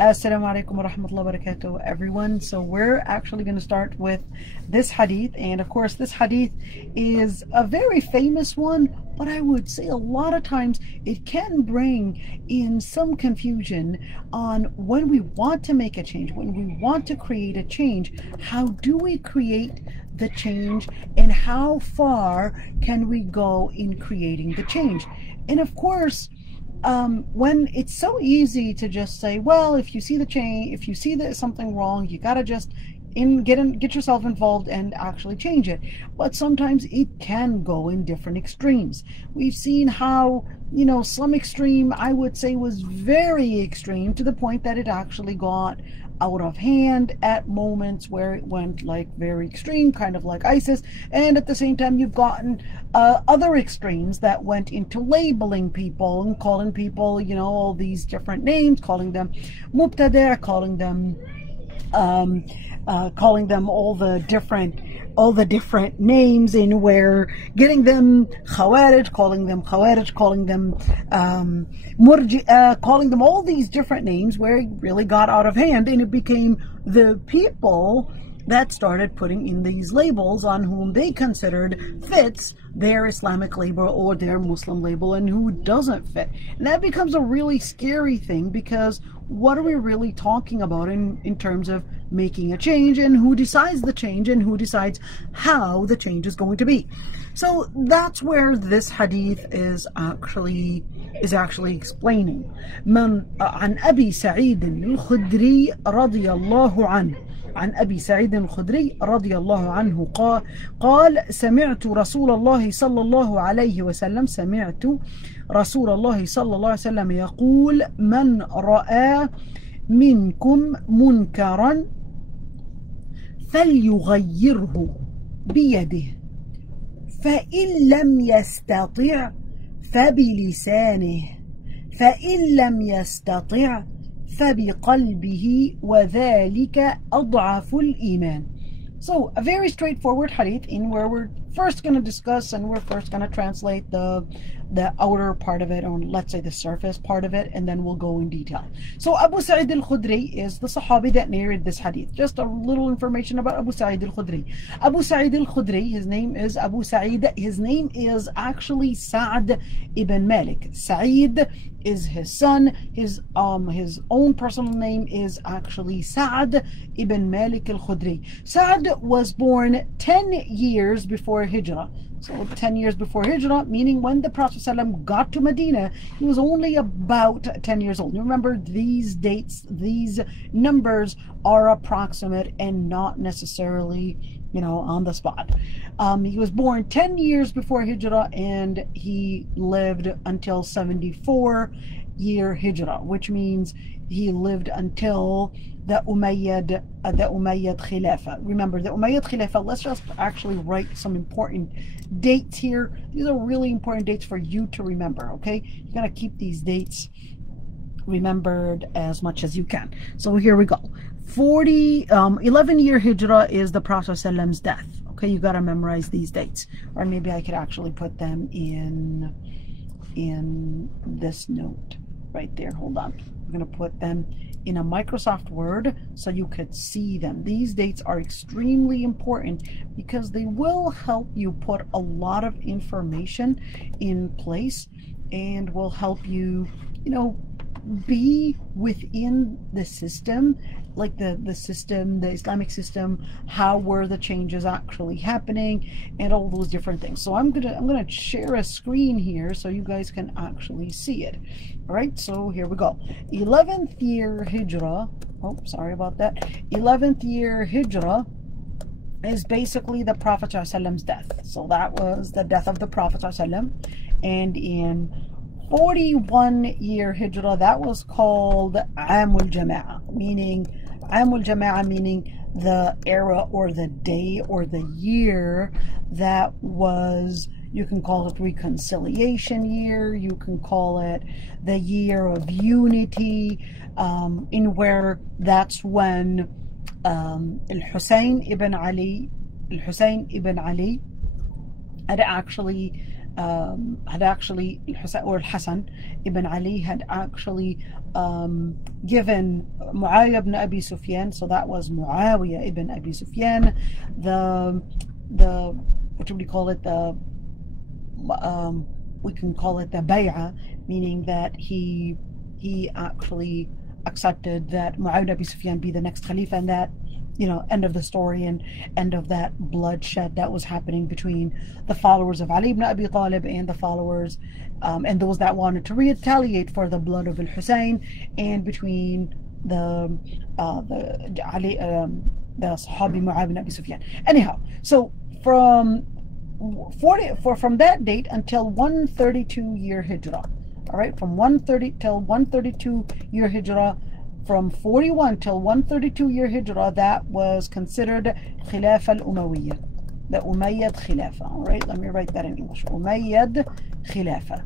Assalamu alaikum wa rahmatullahi wa barakatuh, everyone. So we're actually going to start with this hadith, and of course this hadith is a very famous one, but I would say a lot of times it can bring in some confusion on when we want to make a change, when we want to create a change. How do we create the change, and how far can we go in creating the change? And of course, when it's so easy to just say, well, if you see the change, if you see that something wrong, you gotta just get yourself involved and actually change it. But sometimes it can go in different extremes. We've seen how, some extreme, I would say, was very extreme to the point that it actually got out of hand at moments where it went like very extreme, kind of like ISIS. And at the same time, you've gotten other extremes that went into labeling people and calling people, all these different names, calling them mubtadi', calling them all the different names, in where getting them khawarij, calling them murji'ah, calling them all these different names, where it really got out of hand, and it became the people that started putting in these labels on whom they considered fits their Islamic label or their Muslim label, and who doesn't fit. And that becomes a really scary thing, because what are we really talking about in terms of making a change, and who decides the change, and who decides how the change is going to be? So that's where this hadith is actually explaining. عن أبي سعيد الخدري رضي الله عنه. عن أبي سعيد الخدري رضي الله عنه قال سمعت رسول الله صلى الله عليه وسلم يقول من رأى منكم منكرا فليغيره بيده، فإن لم يستطع فبلسانه، فإن لم يستطع فبقلبه، وذلك أضعف الإيمان. So a very straightforward hadith, in where we're first going to discuss, and we're first going to translate the outer part of it, or let's say the surface part of it, and then we'll go in detail. So Abu Sa'id al-Khudri is the Sahabi that narrated this hadith. Just a little information about Abu Sa'id al-Khudri. Abu Sa'id al-Khudri, his name is Abu Sa'id. His name is actually Sa'd ibn Malik. Sa'id is his son. His own personal name is actually Sa'd ibn Malik al-Khudri. Sa'd was born 10 years before Hijrah. So 10 years before Hijrah, meaning when the Prophet ﷺ got to Medina, he was only about 10 years old. Remember, these dates, these numbers are approximate and not necessarily, on the spot. He was born 10 years before Hijrah, and he lived until 74-year Hijrah, which means he lived until the Umayyad Khilafah. Remember, the Umayyad Khilafah, let's just actually write some important dates here. These are really important dates for you to remember, okay? You gotta keep these dates remembered as much as you can. So here we go. 11-year Hijrah is the Prophet ﷺ's death. Okay, you gotta memorize these dates. Or maybe I could actually put them in this note right there. Hold on. I'm gonna put them in a Microsoft Word so you could see them. These dates are extremely important because they will help you put a lot of information in place, and will help you, be within the system, like the system, the Islamic system. How were the changes actually happening, and all those different things. So I'm gonna share a screen here so you guys can actually see it. All right, so here we go. 11th year Hijrah. Oh, sorry about that. 11th year Hijrah is basically the Prophet ﷺ's death. So that was the death of the Prophet ﷺ. And in 41-year Hijrah, that was called Amul Jama'ah, meaning the era, or the day, or the year that was, you can call it reconciliation year, you can call it the year of unity, in where that's when Al-Husayn ibn Ali had actually had actually, Hassan ibn Ali had actually given Muawiyah ibn Abi Sufyan, so that was Muawiyah ibn Abi Sufyan, the what do we call it, we can call it the bay'ah, meaning that he actually accepted that Muawiyah ibn Abi Sufyan be the next Khalifa, and that, you know, end of the story and end of that bloodshed that was happening between the followers of Ali ibn Abi Talib and the followers and those that wanted to retaliate for the blood of Al-Hussein, and between the Sahabi Muawiyah ibn Abi Sufyan. Anyhow, so from that date until 132 year Hijrah, all right, from 130 till 132 year Hijrah, from 41 till 132 year Hijrah, that was considered Khilafah al-Umayyad, the Umayyad Khilafah. All right, let me write that in English, Umayyad Khilafah.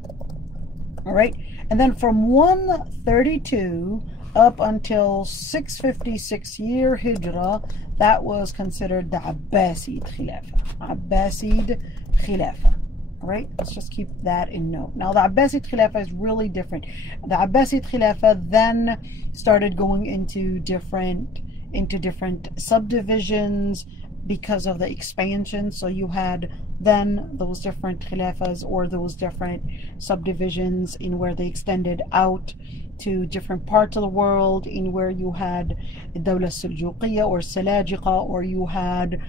All right, and then from 132 up until 656 year Hijrah, that was considered the Abbasid Khilafah. Abbasid Khilafah. All right, let's just keep that in note. Now, the Abbasid Khilafah is really different. The Abbasid Khilafah then started going into different subdivisions because of the expansion. So you had then those different khilafas, or those different subdivisions, in where they extended out to different parts of the world, in where you had Dawla Seljuqiyya or Salajiqa, or you had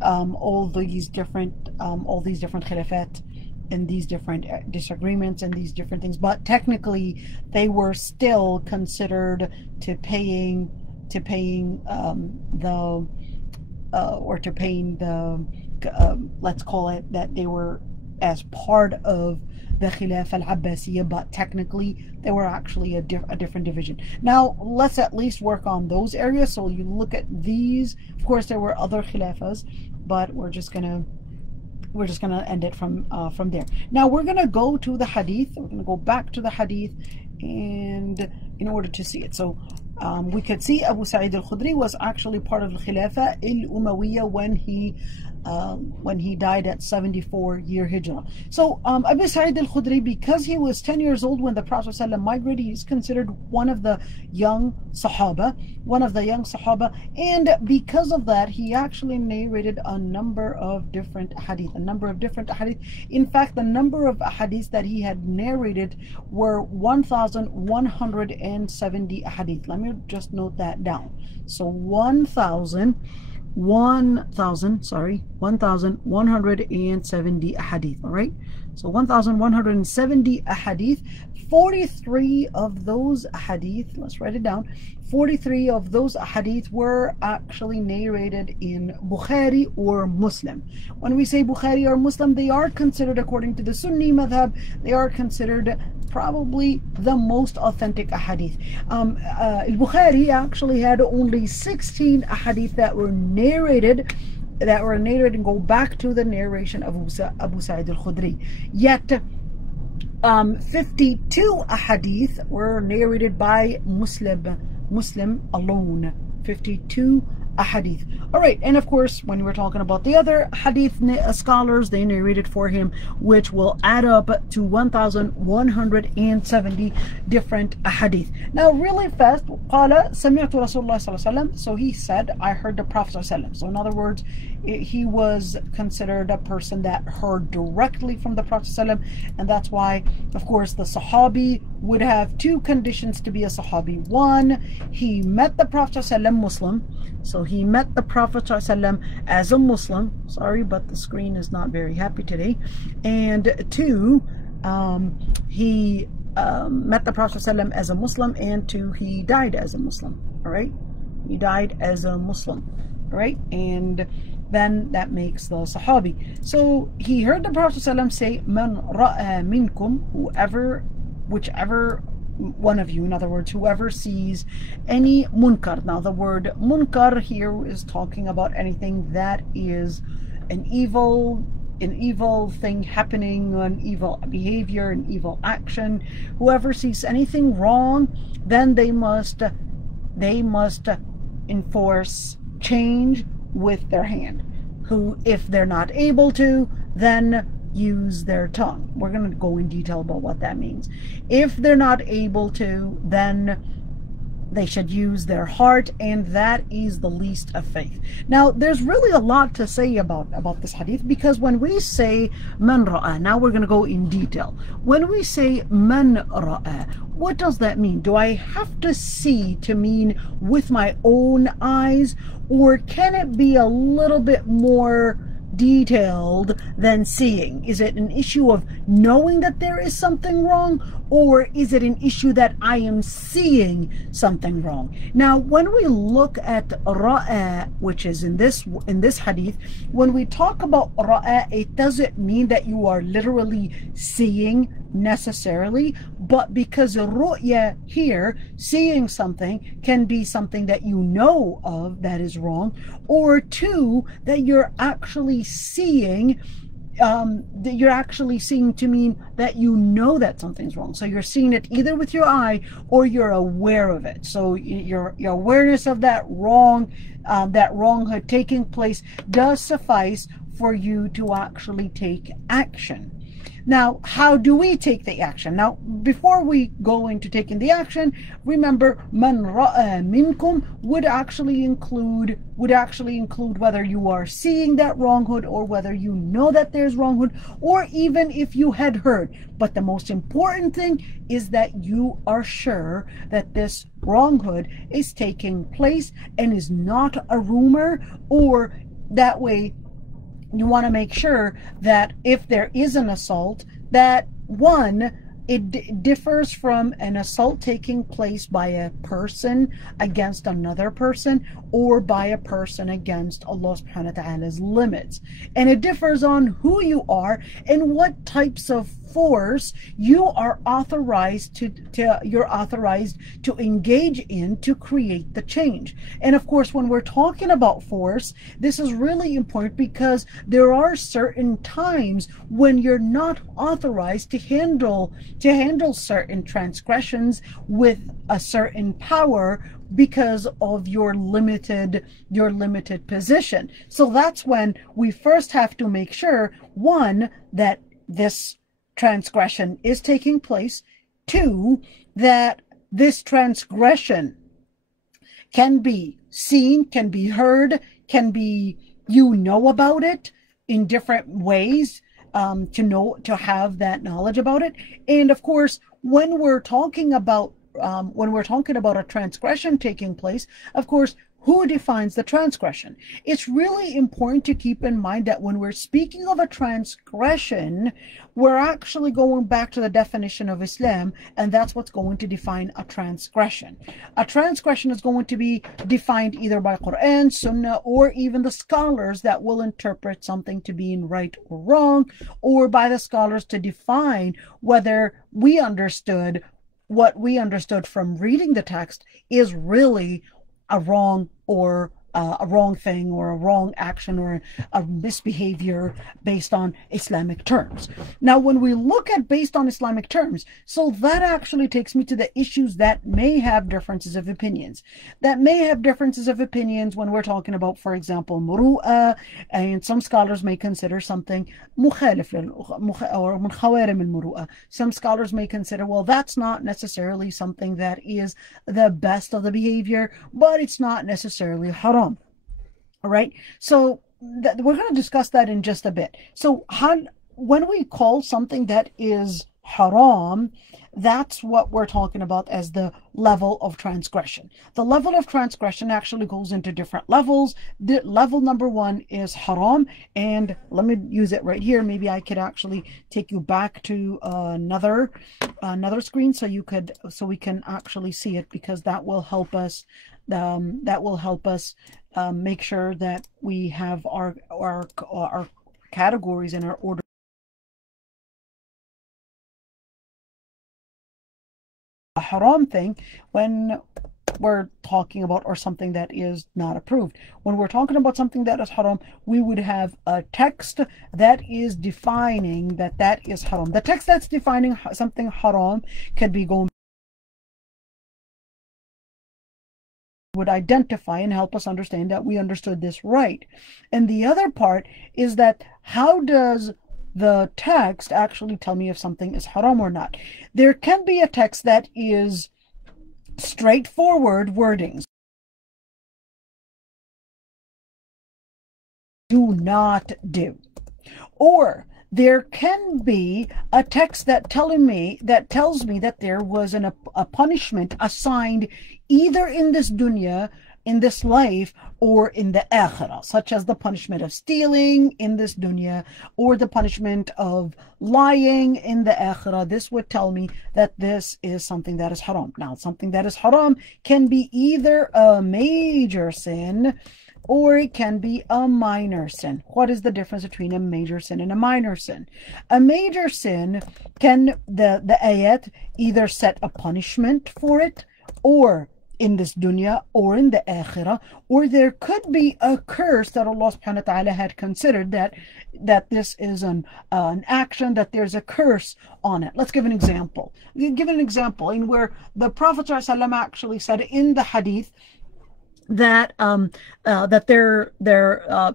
all these different khilafat and these different disagreements and these different things, but technically they were still considered to paying the let's call it that they were as part of the Khilafah al-Abbasiyya, but technically they were actually a different division. Now let's at least work on those areas. So you look at these. Of course, there were other Khilafas, but we're just gonna end it from there. Now we're gonna go to the Hadith. We're gonna go back to the Hadith, and in order to see it, so we could see Abu Sa'id al-Khudri was actually part of the Khilafah al-Umayyah when he died at 74 year Hijrah. So Abu Sa'id al-Khudri, because he was 10 years old when the Prophet ﷺ migrated, he's considered one of the young Sahaba, and because of that, he actually narrated a number of different hadith. In fact, the number of hadiths that he had narrated were 1,170 hadith. Let me just note that down. So 1,170 ahadith. All right, so 1,170 ahadith. 43 of those ahadith, let's write it down, 43 of those ahadith were actually narrated in Bukhari or Muslim. When we say Bukhari or Muslim, they are considered, according to the Sunni madhab, they are considered probably the most authentic ahadith. Al-Bukhari actually had only 16 ahadith that were narrated and go back to the narration of Abu Sa'id al-Khudri. Yet 52 ahadith were narrated by Muslim alone. 52 ahadith. All right, and of course, when we're talking about the other hadith scholars, they narrated for him, which will add up to 1,170 different ahadith. Now, really fast, قال سمعت رسول الله صلى الله عليه وسلم. So he said, I heard the Prophet صلى الله عليه وسلم. So in other words, he was considered a person that heard directly from the Prophet صلى الله عليه وسلم, and that's why, of course, the Sahabi would have two conditions to be a Sahabi. One, he met the Prophet صلى الله عليه وسلم Muslim. So he met the Prophet ﷺ as a Muslim. Sorry, but the screen is not very happy today. And two, he met the Prophet ﷺ as a Muslim, and two, he died as a Muslim. All right, he died as a Muslim. All right, and then that makes the Sahabi. So he heard the Prophet ﷺ say, "Man ra'a minkum," whichever one of you, in other words, whoever sees any munkar. Now the word munkar here is talking about anything that is an evil thing happening, an evil behavior, an evil action. Whoever sees anything wrong, then they must enforce change with their hand. Who, if they're not able to, then use their tongue. We're going to go in detail about what that means. If they're not able to, then they should use their heart, and that is the least of faith. Now, there's really a lot to say about this hadith, because when we say man ra'a, now we're going to go in detail. When we say man ra'a, what does that mean? Do I have to see to mean with my own eyes, or can it be a little bit more detailed than seeing? Is it an issue of knowing that there is something wrong, or is it an issue that I am seeing something wrong? Now, when we look at ra'a, which is in this hadith, when we talk about ra'a, it doesn't mean that you are literally seeing necessarily, but because ru'ya here, seeing something, can be something that you know of that is wrong, or two, that you're actually seeing, that you're actually seeing to mean that you know that something's wrong. So you're seeing it either with your eye or you're aware of it. So your awareness of that wronghood taking place does suffice for you to actually take action. Now, how do we take the action? Now, before we go into taking the action, remember, man ra'a minkum would actually include whether you are seeing that wronghood, or whether you know that there's wronghood, or even if you had heard. But the most important thing is that you are sure that this wronghood is taking place and is not a rumor, or that way you want to make sure that if there is an assault, that one, it differs from an assault taking place by a person against another person, or by a person against Allah subhanahu wa ta'ala's limits. And it differs on who you are and what types of force you are authorized to engage in to create the change. And of course, when we're talking about force, this is really important, because there are certain times when you're not authorized to handle certain transgressions with a certain power, because of your limited position. So that's when we first have to make sure, one, that this transgression is taking place, two, that this transgression can be seen, can be heard, can be, you know about it in different ways, to have that knowledge about it. And of course, when we're talking about a transgression taking place, of course, who defines the transgression? It's really important to keep in mind that when we're speaking of a transgression, we're actually going back to the definition of Islam, and that's what's going to define a transgression. A transgression is going to be defined either by Quran, Sunnah, or even the scholars that will interpret something to being right or wrong, or by the scholars to define whether what we understood from reading the text is really a wrong thing, or a wrong action, or a misbehavior based on Islamic terms. Now, when we look at based on Islamic terms, so that actually takes me to the issues that may have differences of opinions. When we're talking about, for example, muru'ah, and some scholars may consider something mukhalif or min khawarim al-muru'ah. Some scholars may consider, well, that's not necessarily something that is the best of the behavior, but it's not necessarily haram. All right, so we're going to discuss that in just a bit. So when we call something that is haram, that's what we're talking about as the level of transgression. The level of transgression actually goes into different levels. The level number one is haram, and let me use it right here. Maybe I could actually take you back to another screen so we can actually see it, because that will help us. Make sure that we have our categories in our order. A haram thing when we're talking about, or something that is not approved. When we're talking about something that is haram, we would have a text that is defining that is haram. The text that's defining something haram could be going would identify and help us understand that we understood this right. And the other part is that how does the text actually tell me if something is haram or not. There can be a text that is straightforward wordings. Do not do. Or there can be a text that tells me that there was a punishment assigned either in this dunya, in this life, or in the akhirah, such as the punishment of stealing in this dunya or the punishment of lying in the akhirah. This would tell me that this is something that is haram. Now, something that is haram can be either a major sin or it can be a minor sin. What is the difference between a major sin and a minor sin? A major sin can, the ayat either set a punishment for it, or in this dunya or in the akhirah, or there could be a curse that Allah subhanahu wa ta'ala had considered that this is an action, that there's a curse on it. Let's give an example. Give an example in where the Prophet ﷺ actually said in the Hadith that that they're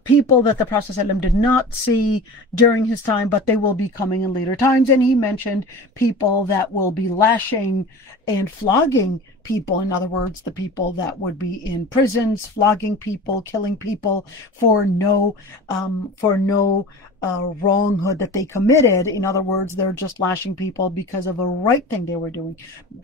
people that the Prophet ﷺ did not see during his time, but they will be coming in later times. And he mentioned people that will be lashing and flogging people. In other words, the people that would be in prisons, flogging people, killing people for no wronghood that they committed. In other words, they're just lashing people because of a right thing they were doing.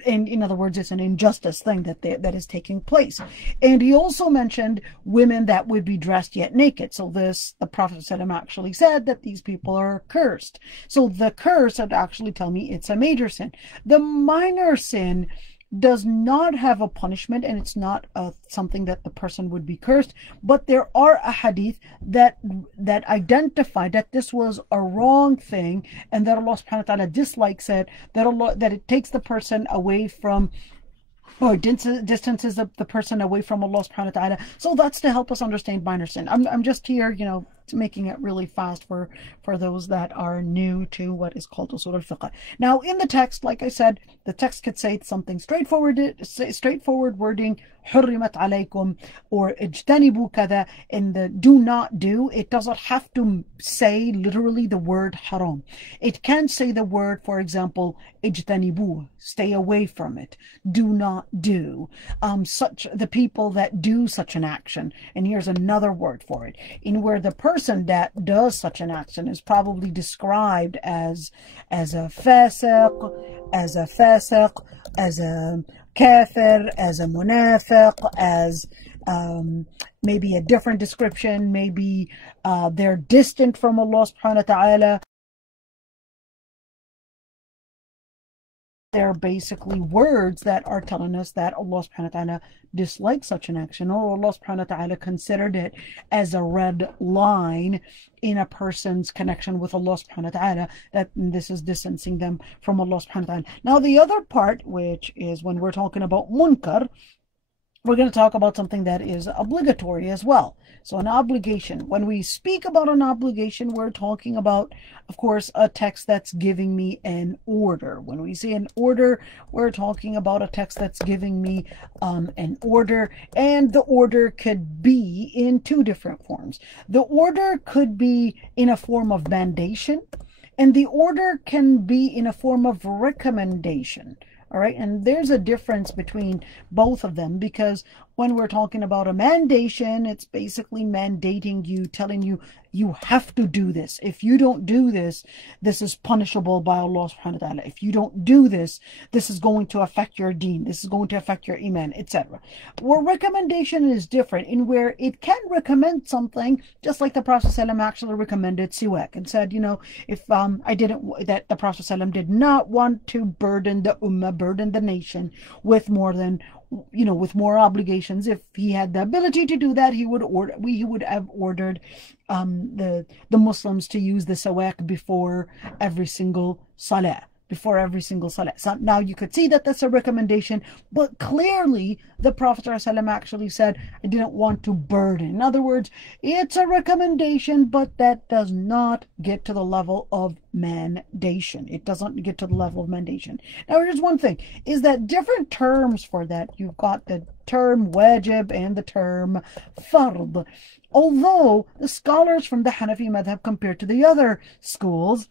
And in other words, it's an injustice thing that is taking place. And he also mentioned women that would be dressed yet naked. So the Prophet ﷺ actually said that these people are cursed. So the curse would actually tell me it's a major sin. The minor sin does not have a punishment, and it's not something that the person would be cursed, but there are a hadith that identify that this was a wrong thing and that Allah subhanahu wa ta'ala dislikes it, that it takes the person away from, or distances the person away from Allah subhanahu wa ta'ala. So that's to help us understand minor sin. I'm just here, making it really fast for those that are new to what is called usul al-fiqh. Now, in the text, like I said, the text could say something straightforward wording, حرمت عليكم, or اجتنبوا كذا, in the do not do. It doesn't have to say literally the word haram. It can say the word, for example, اجتنبوا, stay away from it, do not do. Such the people that do such an action, and here's another word for it, in where the person that does such an action is probably described as a fasiq, as a kafir, as a munafiq, as maybe a different description, maybe they're distant from Allah subhanahu wa ta'ala. They're basically words that are telling us that Allah subhanahu wa ta'ala dislikes such an action, or Allah subhanahu wa ta'ala considered it as a red line in a person's connection with Allah subhanahu wa ta'ala, that this is distancing them from Allah subhanahu wa ta'ala. Now, the other part, which is when we're talking about munkar, we're going to talk about something that is obligatory as well. So an obligation. When we speak about an obligation, we're talking about, of course, a text that's giving me an order. When we say an order, we're talking about a text that's giving me an order. And the order could be in two different forms. The order could be in a form of mandation, and the order can be in a form of recommendation. All right, and there's a difference between both of them, because when we're talking about a mandation, it's basically mandating you, telling you, you have to do this. If you don't do this, this is punishable by Allah subhanahu wa ta'ala. If you don't do this, this is going to affect your deen. This is going to affect your iman, etc. Where recommendation is different, in where it can recommend something, just like the Prophet ﷺ actually recommended siwak and said, if that the Prophet ﷺ did not want to burden the ummah, burden the nation with more obligations. If he had the ability to do that, he would have ordered the Muslims to use the siwak before every single salah. before every single salah. So now you could see that that's a recommendation, but clearly the Prophet ﷺ actually said, I didn't want to burden. In other words, it's a recommendation, but that does not get to the level of mandation. It doesn't get to the level of mandation. Now, here's one thing, is that different terms for that. You've got the term wajib and the term fard. Although the scholars from the Hanafi madhab compared to the other schools,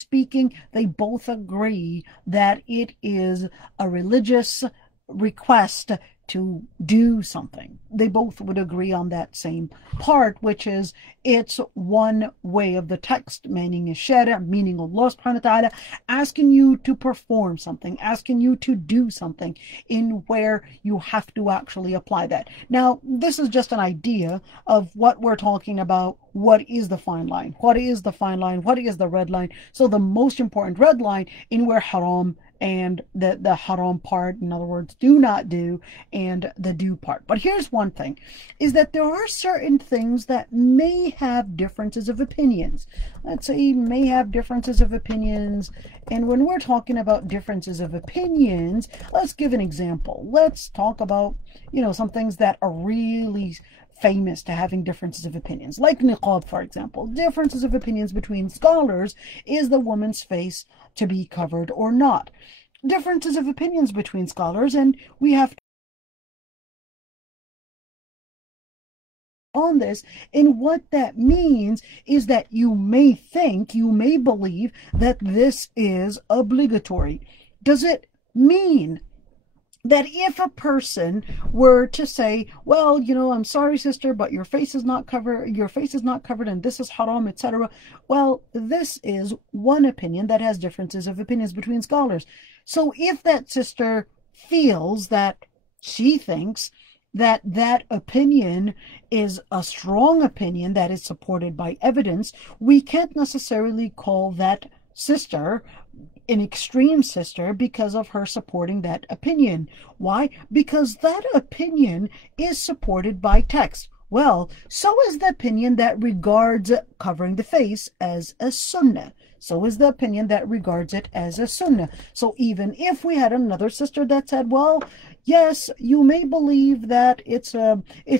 speaking, they both agree that it is a religious request to do something. They both would agree on that same part, which is it's one way of the text, meaning is sharia, meaning Allah subhanahu wa ta'ala asking you to perform something, asking you to do something in where you have to actually apply that. Now, this is just an idea of what we're talking about. What is the fine line? What is the fine line? What is the red line? So the most important red line in where haram and the haram part, in other words, do not do, and the do part. But here's one thing, is that there are certain things that may have differences of opinions. Let's say may have differences of opinions. And when we're talking about differences of opinions, let's give an example. Let's talk about, some things that are really famous to having differences of opinions, like niqab, for example. Differences of opinions between scholars, is the woman's face to be covered or not? Differences of opinions between scholars, and we have on this, and what that means is that you may believe that this is obligatory. Does it mean that if a person were to say, well, I'm sorry, sister, but your face is not covered, and this is haram, etc. Well, this is one opinion that has differences of opinions between scholars. So if that sister feels that she thinks that that opinion is a strong opinion that is supported by evidence, we can't necessarily call that sister an extreme sister because of her supporting that opinion. Why? Because that opinion is supported by text. Well, so is the opinion that regards covering the face as a sunnah. So is the opinion that regards it as a sunnah. So even if we had another sister that said, well, yes, you may believe that it's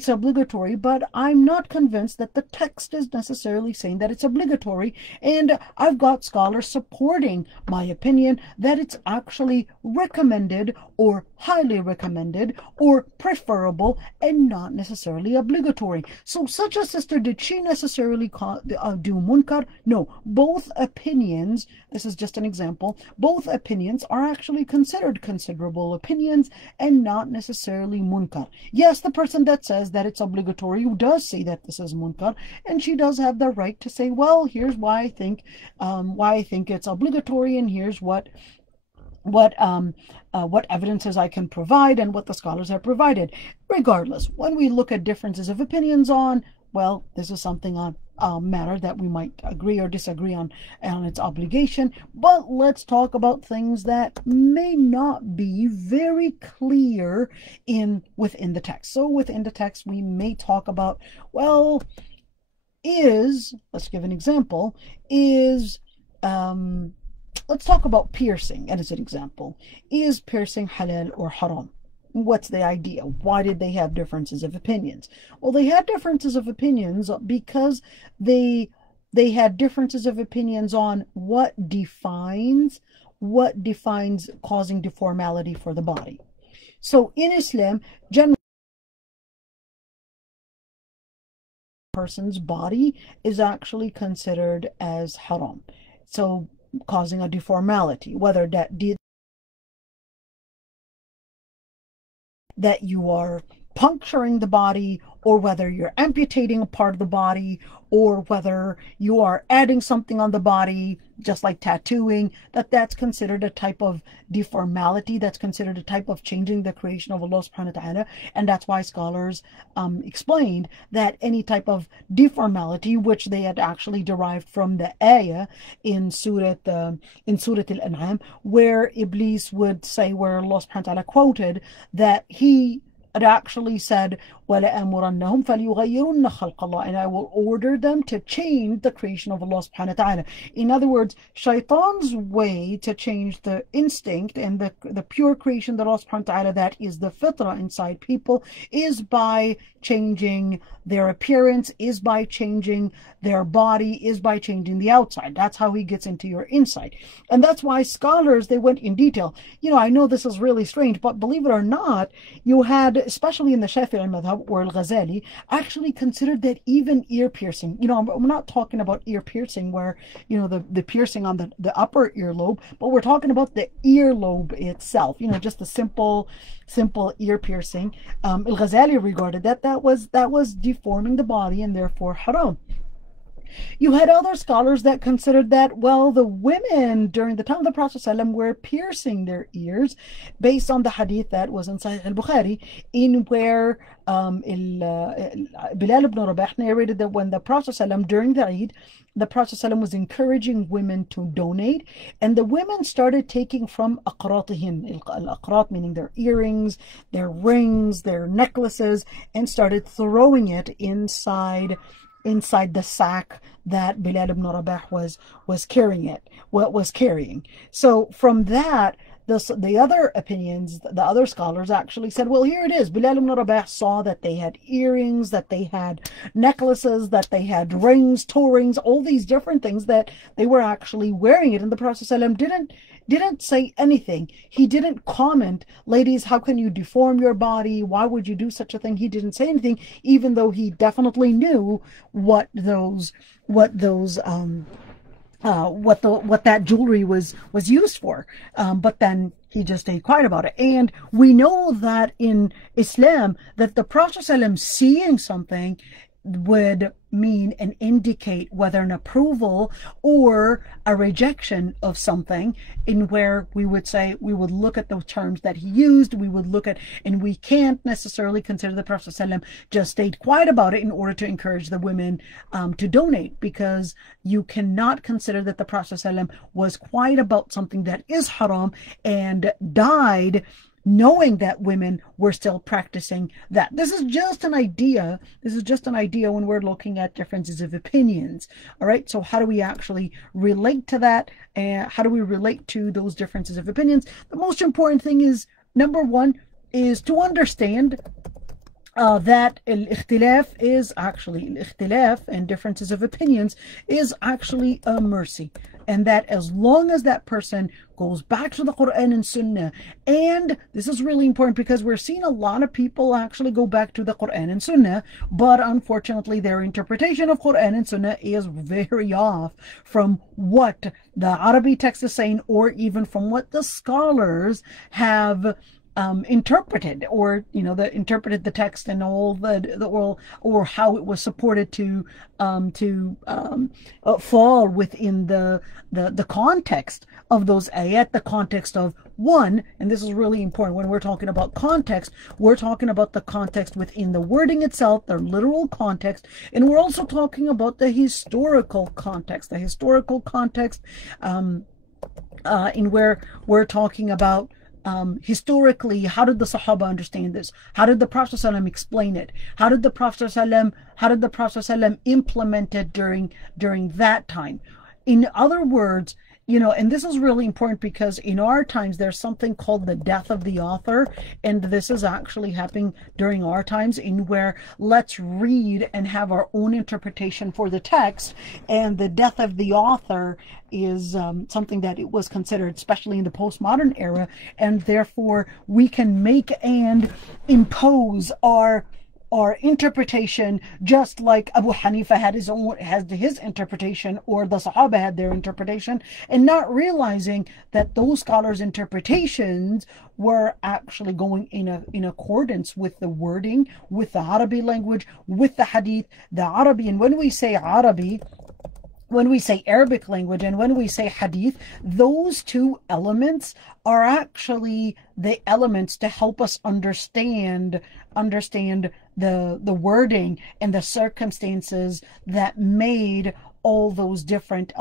obligatory, but I'm not convinced that the text is necessarily saying that it's obligatory. And I've got scholars supporting my opinion that it's actually recommended or highly recommended or preferable and not necessarily obligatory. So such a sister, did she necessarily do munkar? No, both opinions, this is just an example, both opinions are actually considered considerable opinions and not necessarily munkar. Yes, the person that says that it's obligatory does say that this is munkar, and she does have the right to say, well, here's why I think it's obligatory, and here's what evidences I can provide and what the scholars have provided. Regardless, when we look at differences of opinions on, well, this is something on a matter that we might agree or disagree on its obligation, but let's talk about things that may not be very clear within the text. So within the text, we may talk about, well, let's give an example, let's talk about piercing as an example. Is piercing halal or haram? What's the idea? Why did they have differences of opinions? Well, they had differences of opinions because they had differences of opinions on what defines causing deformality for the body. So in Islam, generally, a person's body is actually considered as haram. So causing a deformality, whether that you are puncturing the body, or whether you're amputating a part of the body, or whether you are adding something on the body, just like tattooing, that's considered a type of deformality, that's considered a type of changing the creation of Allah subhanahu wa ta'ala. And that's why scholars explained that any type of deformality, which they had actually derived from the ayah in Surah Al-An'am, where Iblis would say, where Allah subhanahu wa ta'ala quoted that he it actually said, وَلَأَمُرَنَّهُمْ فَلْيُغَيِّرُنَّ خَلْقَ اللَّهِ, and I will order them to change the creation of Allah subhanahu wa ta'ala. In other words, shaitan's way to change the instinct and the pure creation that Allah subhanahu wa ta'ala, that is the fitrah inside people, is by changing their appearance, is by changing their body, is by changing the outside. That's how he gets into your inside. And that's why scholars, they went in detail. I know this is really strange, but believe it or not, you had, especially in the Shafi'i madhab or al-Ghazali, actually considered that even ear piercing, I'm not talking about ear piercing where, the piercing on the upper earlobe, but we're talking about the earlobe itself, just the simple ear piercing. Al-Ghazali regarded that was deforming the body and therefore haram. You had other scholars that considered that, well, the women during the time of the Prophet ﷺ were piercing their ears based on the hadith that was in Sahih al-Bukhari, in where Bilal ibn Rabah narrated that when the Prophet ﷺ, during the Eid, the Prophet ﷺ was encouraging women to donate, and the women started taking from aqratihin, al-aqrat meaning their earrings, their rings, their necklaces, and started throwing it inside the sack that Bilal ibn Rabah was carrying. So from that, the other opinions, the other scholars actually said, well, here it is. Bilal ibn Rabah saw that they had earrings, that they had necklaces, that they had rings, toe rings, all these different things that they were actually wearing it. And the Prophet ﷺ didn't say anything. He didn't comment, ladies, how can you deform your body? Why would you do such a thing? He didn't say anything, even though he definitely knew what that jewelry was used for. But then he just stayed quiet about it. And we know that in Islam, that the Prophet ﷺ seeing something would mean and indicate whether an approval or a rejection of something, in where we would say, we would look at the terms that he used, we would look at, and we can't necessarily consider the Prophet ﷺ just stayed quiet about it in order to encourage the women to donate, because you cannot consider that the Prophet ﷺ was quiet about something that is haram and died knowing that women were still practicing that. This is just an idea. This is just an idea when we're looking at differences of opinions. All right. So how do we actually relate to that? And how do we relate to those differences of opinions? The most important thing is, number one, is to understand that al-ikhtilaf and differences of opinions is actually a mercy. And that as long as that person goes back to the Quran and Sunnah, and this is really important because we're seeing a lot of people actually go back to the Quran and Sunnah, but unfortunately their interpretation of Quran and Sunnah is very off from what the Arabic text is saying, or even from what the scholars have interpreted, or interpreted the text and all the oral, or how it was supported to fall within the context of those ayat, the context of one. And this is really important when we're talking about context. We're talking about the context within the wording itself, the literal context, and we're also talking about the historical context. In where we're talking about historically, how did the Sahaba understand this? How did the Prophet ﷺ explain it? How did the Prophet ﷺ implement it during that time? In other words, and this is really important because in our times, there's something called the death of the author. And this is actually happening during our times, in where let's read and have our own interpretation for the text. And the death of the author is something that it was considered, especially in the postmodern era. And therefore, we can make and impose our interpretation, just like Abu Hanifa had his interpretation, or the Sahaba had their interpretation, and not realizing that those scholars' interpretations were actually going in accordance with the wording, with the Arabic language, with the Hadith, the Arabic. And when we say Arabic, when we say Arabic language, and when we say Hadith, those two elements are actually the elements to help us understand the wording and the circumstances that made all those different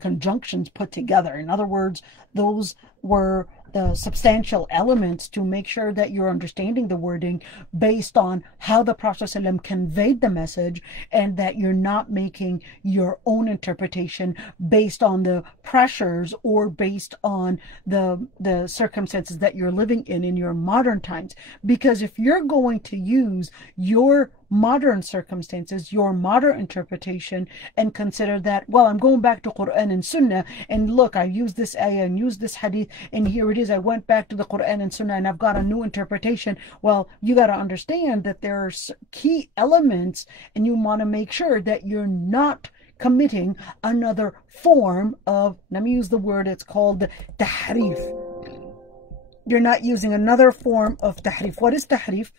conjunctions put together. In other words, those were substantial elements to make sure that you're understanding the wording based on how the Prophet ﷺ conveyed the message, and that you're not making your own interpretation based on the pressures or based on the circumstances that you're living in your modern times. Because if you're going to use your modern circumstances, your modern interpretation, and consider that, well, I'm going back to Quran and Sunnah, and look, I used this ayah and used this hadith, and here it is, I went back to the Quran and Sunnah and I've got a new interpretation. Well, you got to understand that there are key elements, and you want to make sure that you're not committing another form of, let me use the word, it's called tahrif. You're not using another form of tahrif. What is tahrif?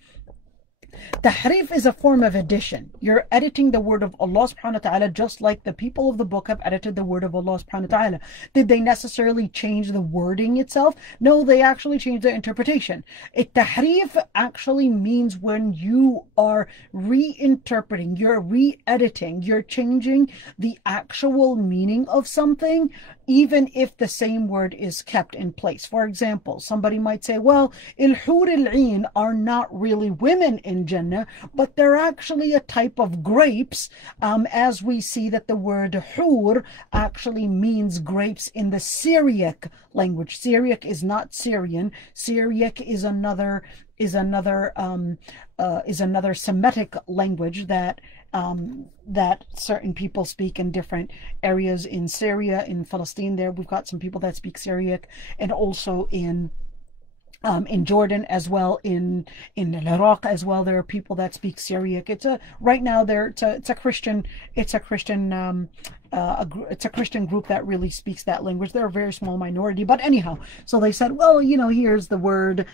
Tahrif is a form of addition. You're editing the word of Allah subhanahu wa ta'ala, just like the people of the book have edited the word of Allah subhanahu wa ta'ala. Did they necessarily change the wording itself? No, they actually changed the interpretation. Tahrif actually means when you are reinterpreting, you're re-editing, you're changing the actual meaning of something, even if the same word is kept in place. For example, somebody might say, well, al-hur al-'ain are not really women in Jannah, but they're actually a type of grapes, as we see that the word hur actually means grapes in the Syriac language. Syriac is not Syrian. Syriac is another Semitic language that certain people speak in different areas in Syria, in Palestine. There we've got some people that speak Syriac, and also in Jordan as well, in Iraq as well. There are people that speak Syriac. It's a Christian group that really speaks that language. They're a very small minority, but anyhow, so they said, well, here's the word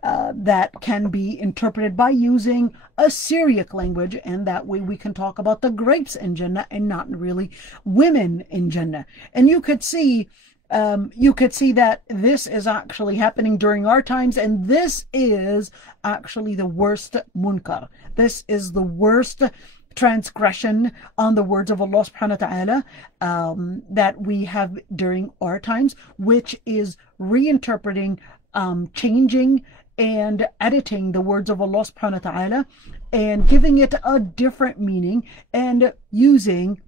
that can be interpreted by using a Syriac language, and that way we can talk about the grapes in Jannah and not really women in Jannah. And you could see that this is actually happening during our times, and this is actually the worst munkar. This is the worst transgression on the words of Allah subhanahu wa ta'ala that we have during our times, which is reinterpreting, changing and editing the words of Allah subhanahu wa ta'ala and giving it a different meaning, and using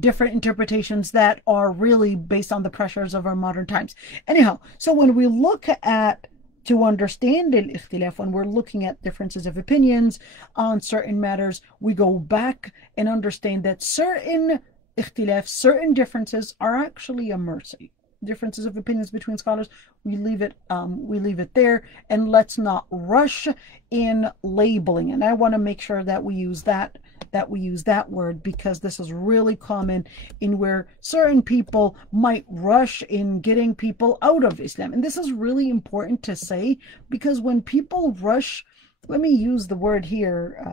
different interpretations that are really based on the pressures of our modern times. Anyhow, so when we look at, to understand al-ikhtilaf, when we're looking at differences of opinions on certain matters, we go back and understand that certain ikhtilaf, certain differences are actually a mercy. Differences of opinions between scholars, we leave it there, and let's not rush in labeling. And I want to make sure that we use that word, because this is really common in where certain people might rush in getting people out of Islam. And this is really important to say, because when people rush, let me use the word here,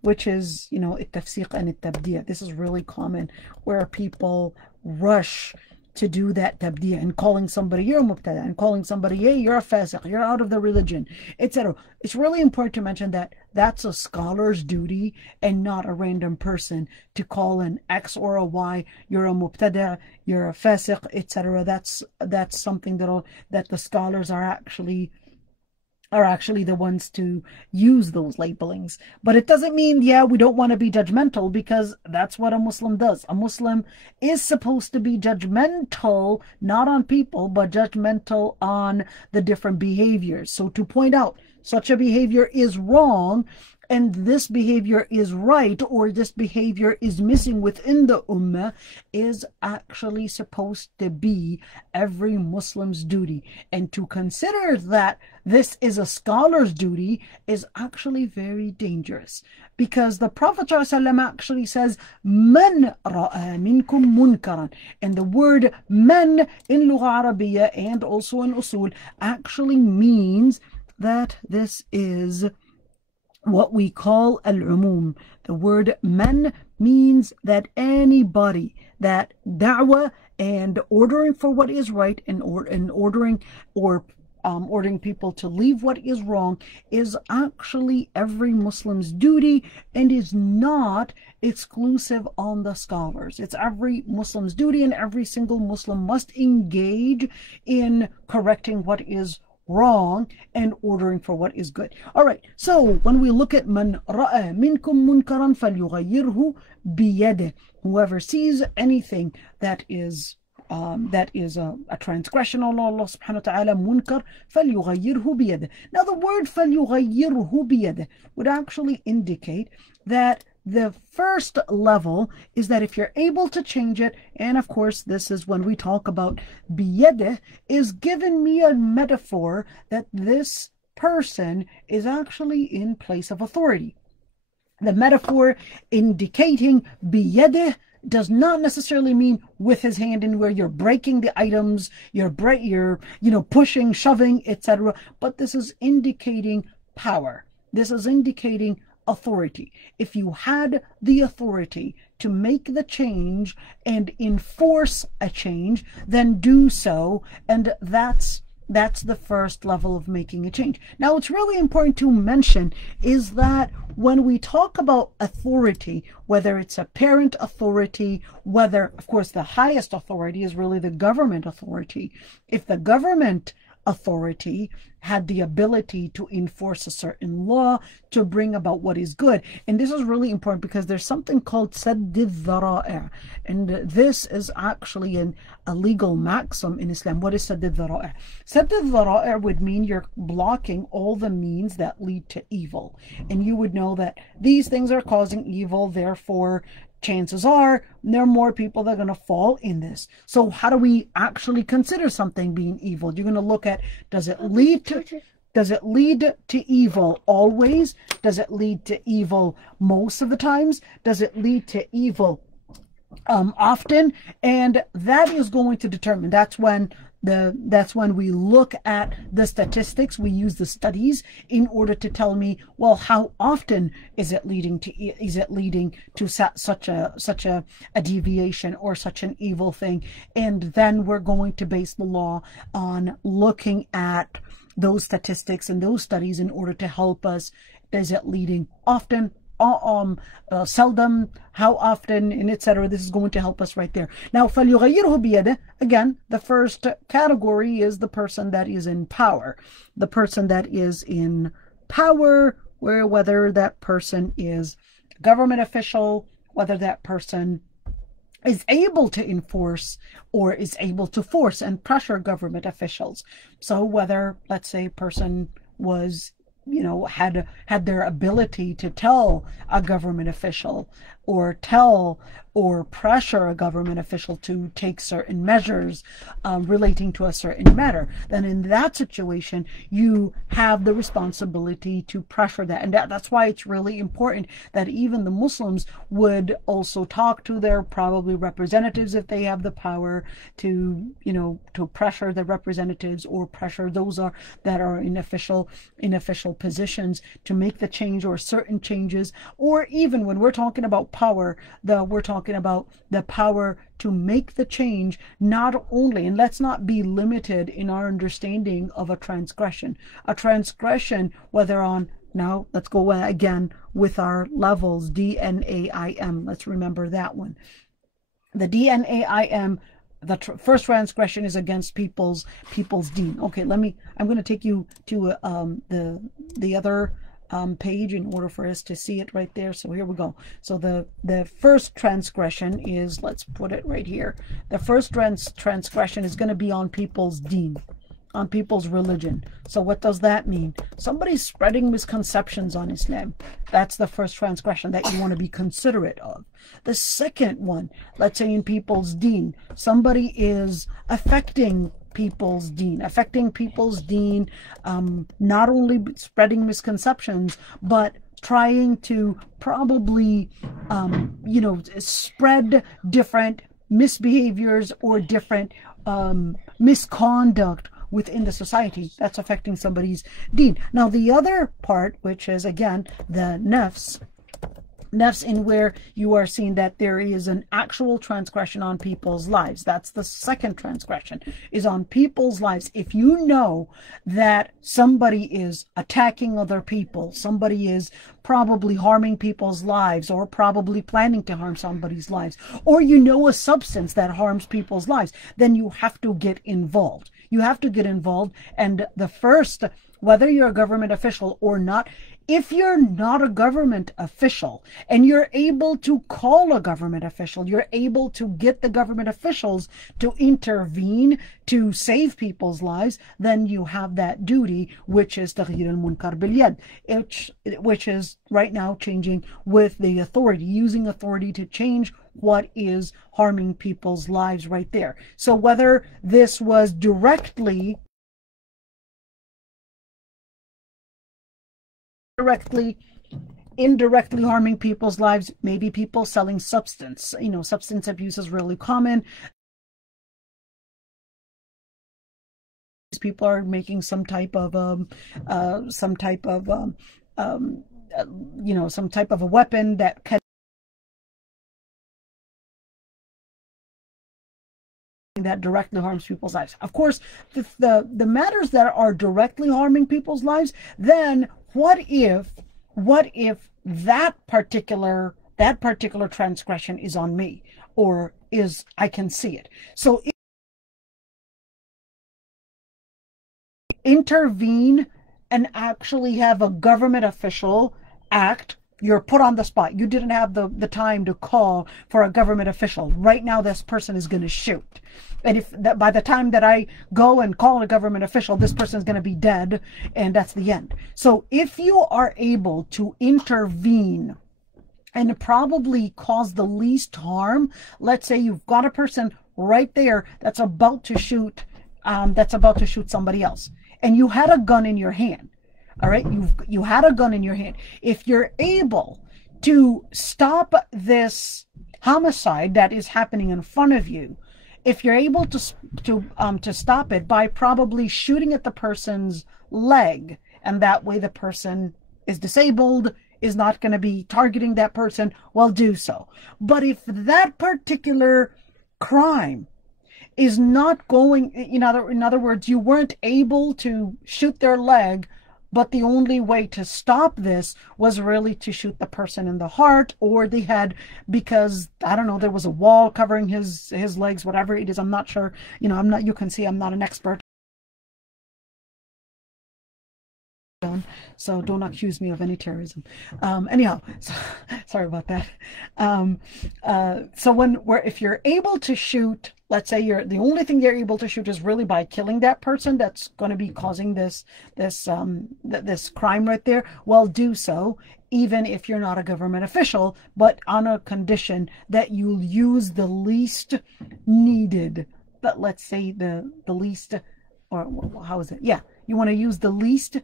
which is, at-tafsiq and at-tabdi'. This is really common where people rush to do that tabdi', and calling somebody you're a mubtada, and calling somebody, hey, you're a fasiq, you're out of the religion, etc. It's really important to mention that that's a scholar's duty and not a random person to call an X or a Y, you're a mubtada, you're a fasiq, etc. That's something that the scholars are actually the ones to use those labelings. But it doesn't mean, we don't want to be judgmental, because that's what a Muslim does. A Muslim is supposed to be judgmental, not on people, but judgmental on the different behaviors. So to point out such a behavior is wrong, and this behavior is right, or this behavior is missing within the ummah, is actually supposed to be every Muslim's duty. And to consider that this is a scholar's duty is actually very dangerous, because the Prophet ﷺ actually says, "Man ra'a minkum munkaran," and the word "man" in Lugha Arabiya and also in Usul actually means that this is what we call al-umum. The word man means that anybody, that da'wah and ordering for what is right, and ordering or ordering people to leave what is wrong is actually every Muslim's duty and is not exclusive on the scholars. It's every Muslim's duty, and every single Muslim must engage in correcting what is wrong and ordering for what is good. All right, so when we look at man ra'a minkum munkaran falyughayyirhu biyadihi, whoever sees anything that is a transgression on Allah subhanahu wa ta'ala, munkar, falyughayyirhu biyadihi. Now the word falyughayyirhu biyadihi would actually indicate that the first level is that if you're able to change it, and of course this is when we talk about biyadihi, is giving me a metaphor that this person is actually in place of authority. The metaphor indicating biyadihi does not necessarily mean with his hand in where you're breaking the items, you're pushing, shoving, etc. But this is indicating power. This is indicating authority. If you had the authority to make the change and enforce a change, then do so, and that's the first level of making a change. Now, what's really important to mention is that when we talk about authority, whether it's a parent authority, whether, of course, the highest authority is really the government authority. If the government authority had the ability to enforce a certain law to bring about what is good. And this is really important because there's something called sadd al-dhara'i', and this is actually a legal maxim in Islam. What is sadd al-dhara'i'? Sadd al-dhara'i' would mean you're blocking all the means that lead to evil. And you would know that these things are causing evil, therefore chances are there are more people that are going to fall in this. So how do we actually consider something being evil? You're going to look at, does it lead to evil always? Does it lead to evil most of the times? Does it lead to evil often? And that is going to determine, that's when we look at the statistics. We use the studies in order to tell me, well, how often is it leading to such a deviation or such an evil thing? And then we're going to base the law on looking at those statistics and those studies in order to help us. Is it leading often? Seldom, how often, and etc. This is going to help us right there. Now, فَلْيُغَيِّرْهُ بِيَدِهِ, again, the first category is the person that is in power. The person that is in power, whether that person is a government official, whether that person is able to enforce or is able to force and pressure government officials. So whether, let's say, a person was had their ability to tell a government official or pressure a government official to take certain measures relating to a certain matter, then in that situation you have the responsibility to pressure that. And that's why it's really important that even the Muslims would also talk to their probably representatives if they have the power to pressure the representatives or pressure those that are in official positions to make the change or certain changes. Or even when we're talking about power, we're talking about the power to make the change, not only, and let's not be limited in our understanding of a transgression. A transgression, whether on, now let's go again with our levels, D-N-A-I-M. Let's remember that one. The D-N-A-I-M, the first transgression is against people's deen. Okay, I'm going to take you to the other page in order for us to see it right there. So here we go. So the first transgression is, let's put it right here. The first transgression is going to be on people's deen, on people's religion. So what does that mean? Somebody's spreading misconceptions on Islam. That's the first transgression that you want to be considerate of. The second one, let's say in people's deen, somebody is affecting people's deen, not only spreading misconceptions, but trying to probably, spread different misbehaviors or different misconduct within the society. That's affecting somebody's deen. Now, the other part, which is again the nafs, Nafs in where you are seeing that there is an actual transgression on people's lives. That's the second transgression, is on people's lives. If you know that somebody is attacking other people, somebody is probably harming people's lives, or probably planning to harm somebody's lives, or you know a substance that harms people's lives, then you have to get involved. You have to get involved. And the first, whether you're a government official or not, if you're not a government official and you're able to call a government official, you're able to get the government officials to intervene to save people's lives, then you have that duty, which is تغيير المنكر باليد, which is right now changing with the authority, using authority to change what is harming people's lives right there. So whether this was indirectly harming people's lives, maybe people selling substance, substance abuse is really common. People are making some type of a weapon that can that directly harms people's lives. Of course, the matters that are directly harming people's lives, then what if that particular transgression is on me, or is I can see it. So intervene and actually have a government official act. You're put on the spot. You didn't have the time to call for a government official. Right now, this person is going to shoot. And by the time that I go and call a government official, this person is going to be dead, and that's the end. So if you are able to intervene and probably cause the least harm, let's say you've got a person right there that's about to shoot somebody else, and you had a gun in your hand. All right, you had a gun in your hand. If you're able to stop this homicide that is happening in front of you, if you're able to stop it by probably shooting at the person's leg, and that way the person is disabled, is not going to be targeting that person, well, do so. But if that particular crime is not going, in other words, you weren't able to shoot their leg, but the only way to stop this was really to shoot the person in the heart or the head, because I don't know, there was a wall covering his legs, whatever it is. I'm not sure. You can see I'm not an expert. So don't accuse me of any terrorism. Anyhow, sorry about that. So if you're able to shoot, let's say the only thing you're able to shoot is really by killing that person that's going to be causing this crime right there, well, do so, even if you're not a government official, but on a condition that you'll use the least needed, but let's say the least, or how is it? Yeah, you want to use the least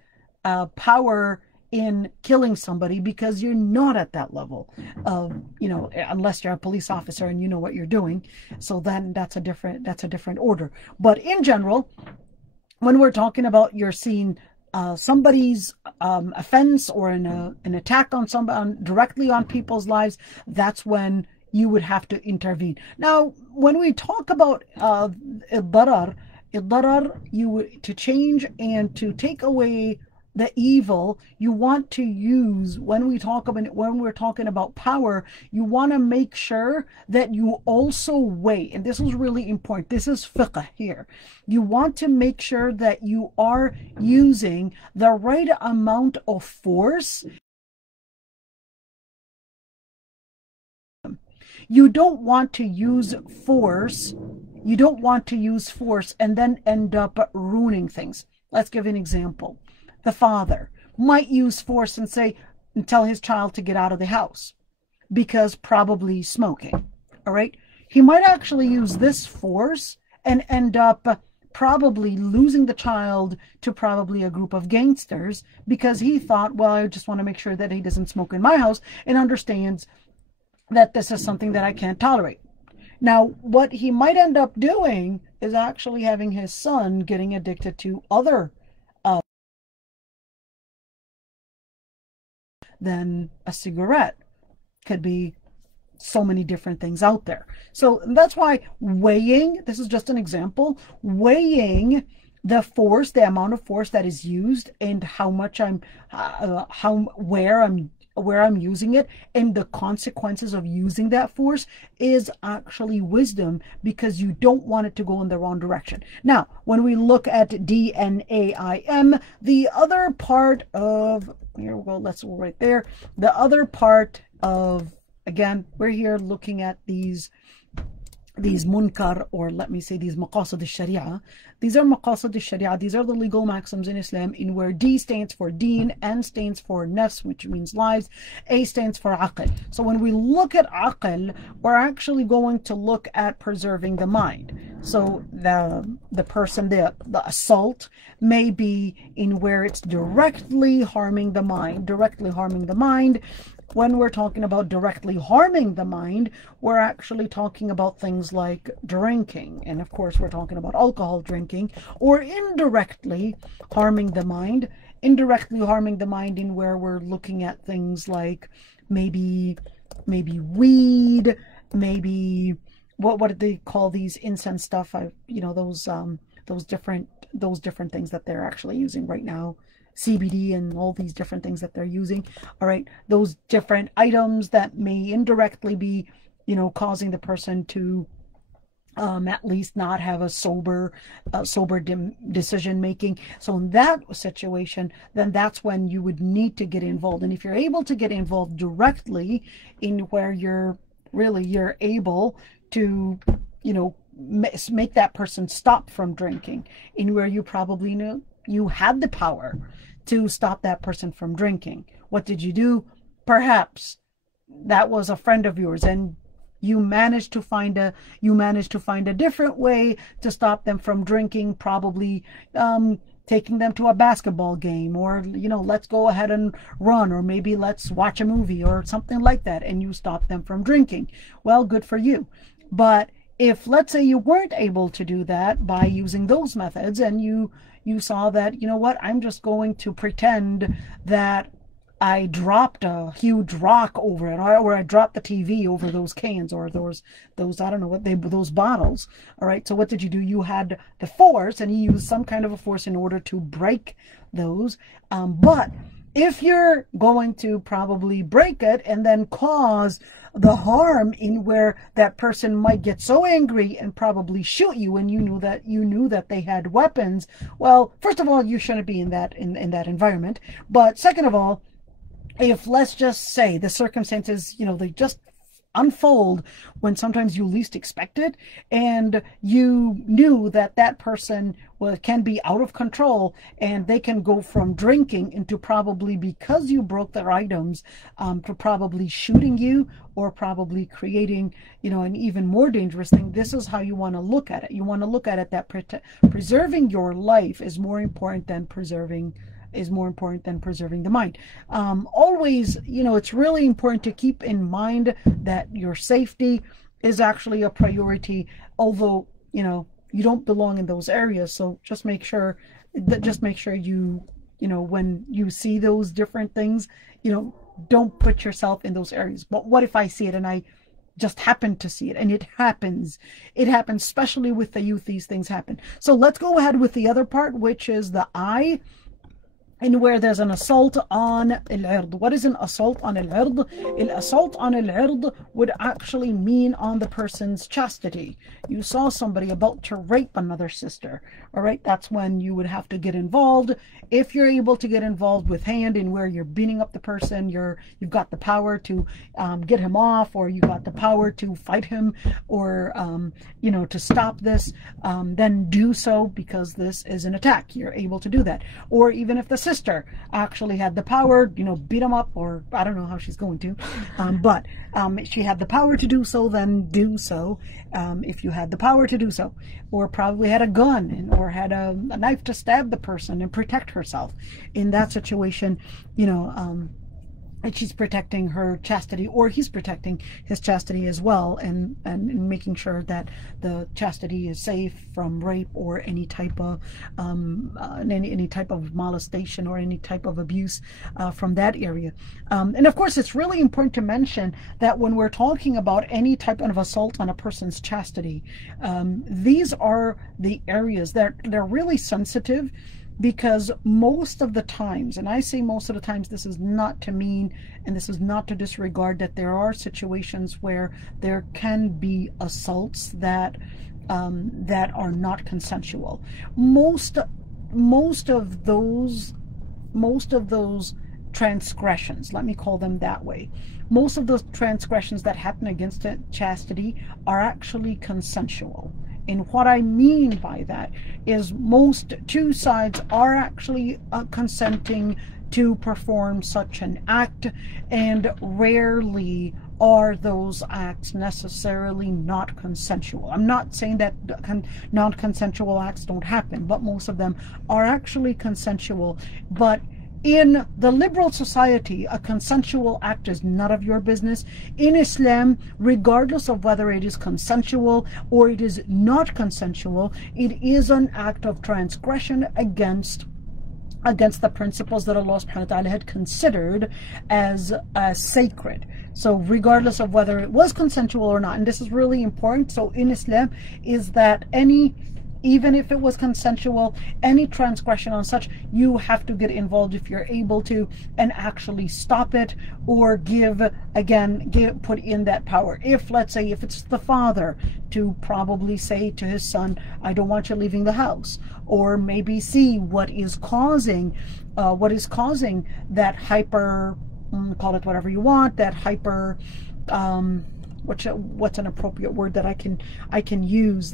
power in killing somebody, because you're not at that level of, unless you're a police officer and you know what you're doing. So then that's a different order. But in general, when we're talking about you're seeing somebody's offense or an attack on somebody, directly on people's lives, that's when you would have to intervene. Now, when we talk about الضرر, to change and to take away the evil, you want to use, when we're talking about power, you want to make sure that you also weigh, and this is really important, this is fiqh here, you want to make sure that you are using the right amount of force. You don't want to use force and then end up ruining things. Let's give an example. The father might use force and tell his child to get out of the house because probably smoking. All right. He might actually use this force and end up probably losing the child to probably a group of gangsters, because he thought, well, I just want to make sure that he doesn't smoke in my house, and understands that this is something that I can't tolerate. Now, what he might end up doing is actually having his son getting addicted to other than a cigarette. could be so many different things out there. So that's why weighing, this is just an example, weighing the force, the amount of force that is used, and how much where I'm using it, and the consequences of using that force is actually wisdom, because you don't want it to go in the wrong direction. Now, when we look at DNAIM, the other part of, here we go, let's go right there. The other part of, again, we're here looking at these munkar, or let me say these maqasid al-sharia. These are maqasid al-sharia. These are the legal maxims in Islam, in where D stands for deen, N stands for nafs, which means lives, A stands for aql. So when we look at aql, we're actually going to look at preserving the mind. So the person, the assault may be in where it's directly harming the mind. When we're talking about directly harming the mind, we're actually talking about things like drinking. And of course, we're talking about alcohol drinking, or indirectly harming the mind. Indirectly harming the mind in where we're looking at things like maybe weed, maybe what do they call these incense stuff? Those different things that they're actually using right now. CBD and all these different things that they're using. All right, those different items that may indirectly be, causing the person to at least not have a sober decision making. So in that situation, then that's when you would need to get involved. And if you're able to get involved directly in where you're able to, make that person stop from drinking, in where you probably knew you had the power to stop that person from drinking. What did you do? Perhaps that was a friend of yours, and you managed to find a different way to stop them from drinking, probably taking them to a basketball game, or let's go ahead and run, or maybe let's watch a movie or something like that, and you stop them from drinking. Well, good for you. But if, let's say, you weren't able to do that by using those methods, and you saw that, I'm just going to pretend that I dropped a huge rock over it, or I dropped the TV over those cans, or those I don't know those bottles. All right, so what did you do? You had the force, and you used some kind of a force in order to break those. But if you're going to probably break it and then cause the harm in where that person might get so angry and probably shoot you, and you knew that they had weapons, well, first of all, you shouldn't be in that environment. But second of all, if, let's just say, the circumstances, they just unfold when sometimes you least expect it, and you knew that person can be out of control, and they can go from drinking into, probably because you broke their items, to probably shooting you, or probably creating an even more dangerous thing. This is how you want to look at it. You want to look at it that preserving your life is more important than preserving the mind. Always, it's really important to keep in mind that your safety is actually a priority, although, you don't belong in those areas. So just make sure you, when you see those different things, don't put yourself in those areas. But what if I see it and I just happen to see it? And it happens, especially with the youth, these things happen. So let's go ahead with the other part, which is the I, and where there's an assault on al-ird. What is an assault on al-ird? An assault on al-ird would actually mean on the person's chastity. You saw somebody about to rape another sister. All right, that's when you would have to get involved. If you're able to get involved with hand, in where you're beating up the person, you've got the power to get him off, or you've got the power to fight him, or to stop this, then do so, because this is an attack. You're able to do that. Or even if the sister actually had the power, beat him up, or I don't know how she's going to, but she had the power to do so, then do so. If you had the power to do so, or probably had a gun, or had a knife to stab the person and protect herself. In that situation, and she's protecting her chastity, or he's protecting his chastity as well, and making sure that the chastity is safe from rape or any type of any type of molestation or any type of abuse from that area. And of course, it's really important to mention that when we're talking about any type of assault on a person's chastity, these are the areas that they're really sensitive. Because most of the times, and I say most of the times, this is not to mean, and this is not to disregard, that there are situations where there can be assaults that are not consensual. Most of those transgressions, let me call them that way, most of those transgressions that happen against chastity are actually consensual. And what I mean by that is most two sides are actually consenting to perform such an act, and rarely are those acts necessarily not consensual. I'm not saying that non-consensual acts don't happen, but most of them are actually consensual. But in the liberal society, a consensual act is none of your business. In Islam, regardless of whether it is consensual or it is not consensual, it is an act of transgression against the principles that Allah subhanahu wa ta'ala had considered as sacred. So regardless of whether it was consensual or not, and this is really important. So in Islam, is that even if it was consensual, any transgression on such, you have to get involved if you're able to, and actually stop it, or put in that power. If, let's say, if it's the father, to probably say to his son, I don't want you leaving the house, or maybe see what is causing that hyper, call it whatever you want, that hyper, what's an appropriate word that I can use,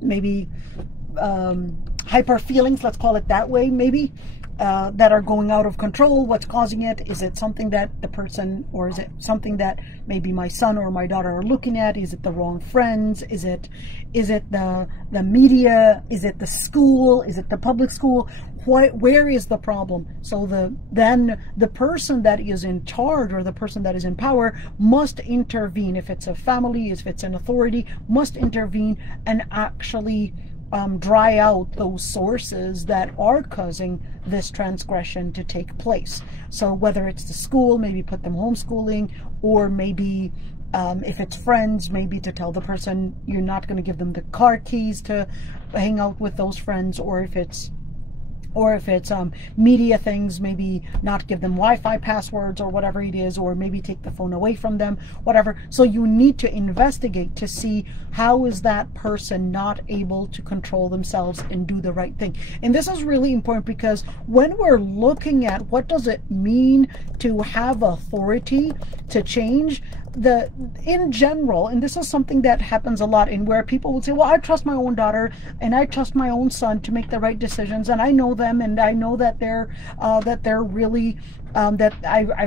maybe hyper feelings, let's call it that way, maybe, that are going out of control. What's causing it? Is it something that the person, or is it something that maybe my son or my daughter are looking at? Is it the wrong friends? Is it the media? Is it the school? Is it the public school? Where is the problem? So then the person that is in charge, or the person that is in power, must intervene. If it's a family, if it's an authority, must intervene and actually dry out those sources that are causing this transgression to take place. So whether it's the school, maybe put them homeschooling, or maybe if it's friends, maybe to tell the person you're not going to give them the car keys to hang out with those friends, or if it's media things, maybe not give them Wi-Fi passwords or whatever it is, or maybe take the phone away from them, whatever. So you need to investigate to see how is that person not able to control themselves and do the right thing. And this is really important, because when we're looking at what does it mean to have authority to change, in general, and this is something that happens a lot, in where people will say, well, I trust my own daughter and I trust my own son to make the right decisions, and I know them, and I know that they're really that I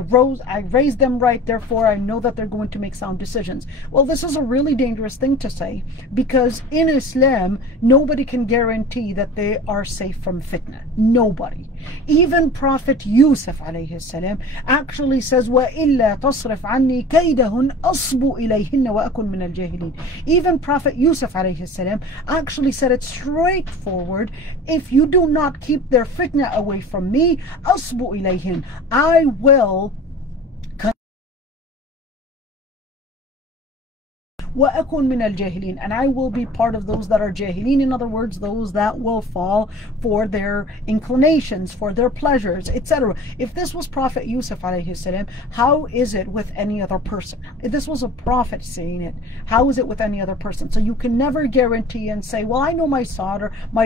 raised them right, therefore I know that they're going to make sound decisions. Well, this is a really dangerous thing to say, because in Islam, nobody can guarantee that they are safe from fitna. Nobody. Even Prophet Yusuf alayhi salam actually says, وَإِلَّا تَصْرِفْ عَنِّي كَيْدَهُنْ أَصْبُ إِلَيْهِنَّ وَأَكُنْ مِنَ الْجَاهِلِينَ. Even Prophet Yusuf alayhi salam actually said it straightforward: if you do not keep their fitna away from me, أَصْبُ إِلَيْهِنَّ, I will وَأَكُنْ مِنَ الْجَاهِلِينَ, and I will be part of those that are jahilin. In other words, those that will fall for their inclinations, for their pleasures, etc. If this was Prophet Yusuf alayhi salam, how is it with any other person? If this was a prophet saying it, how is it with any other person? So you can never guarantee and say, well, I know my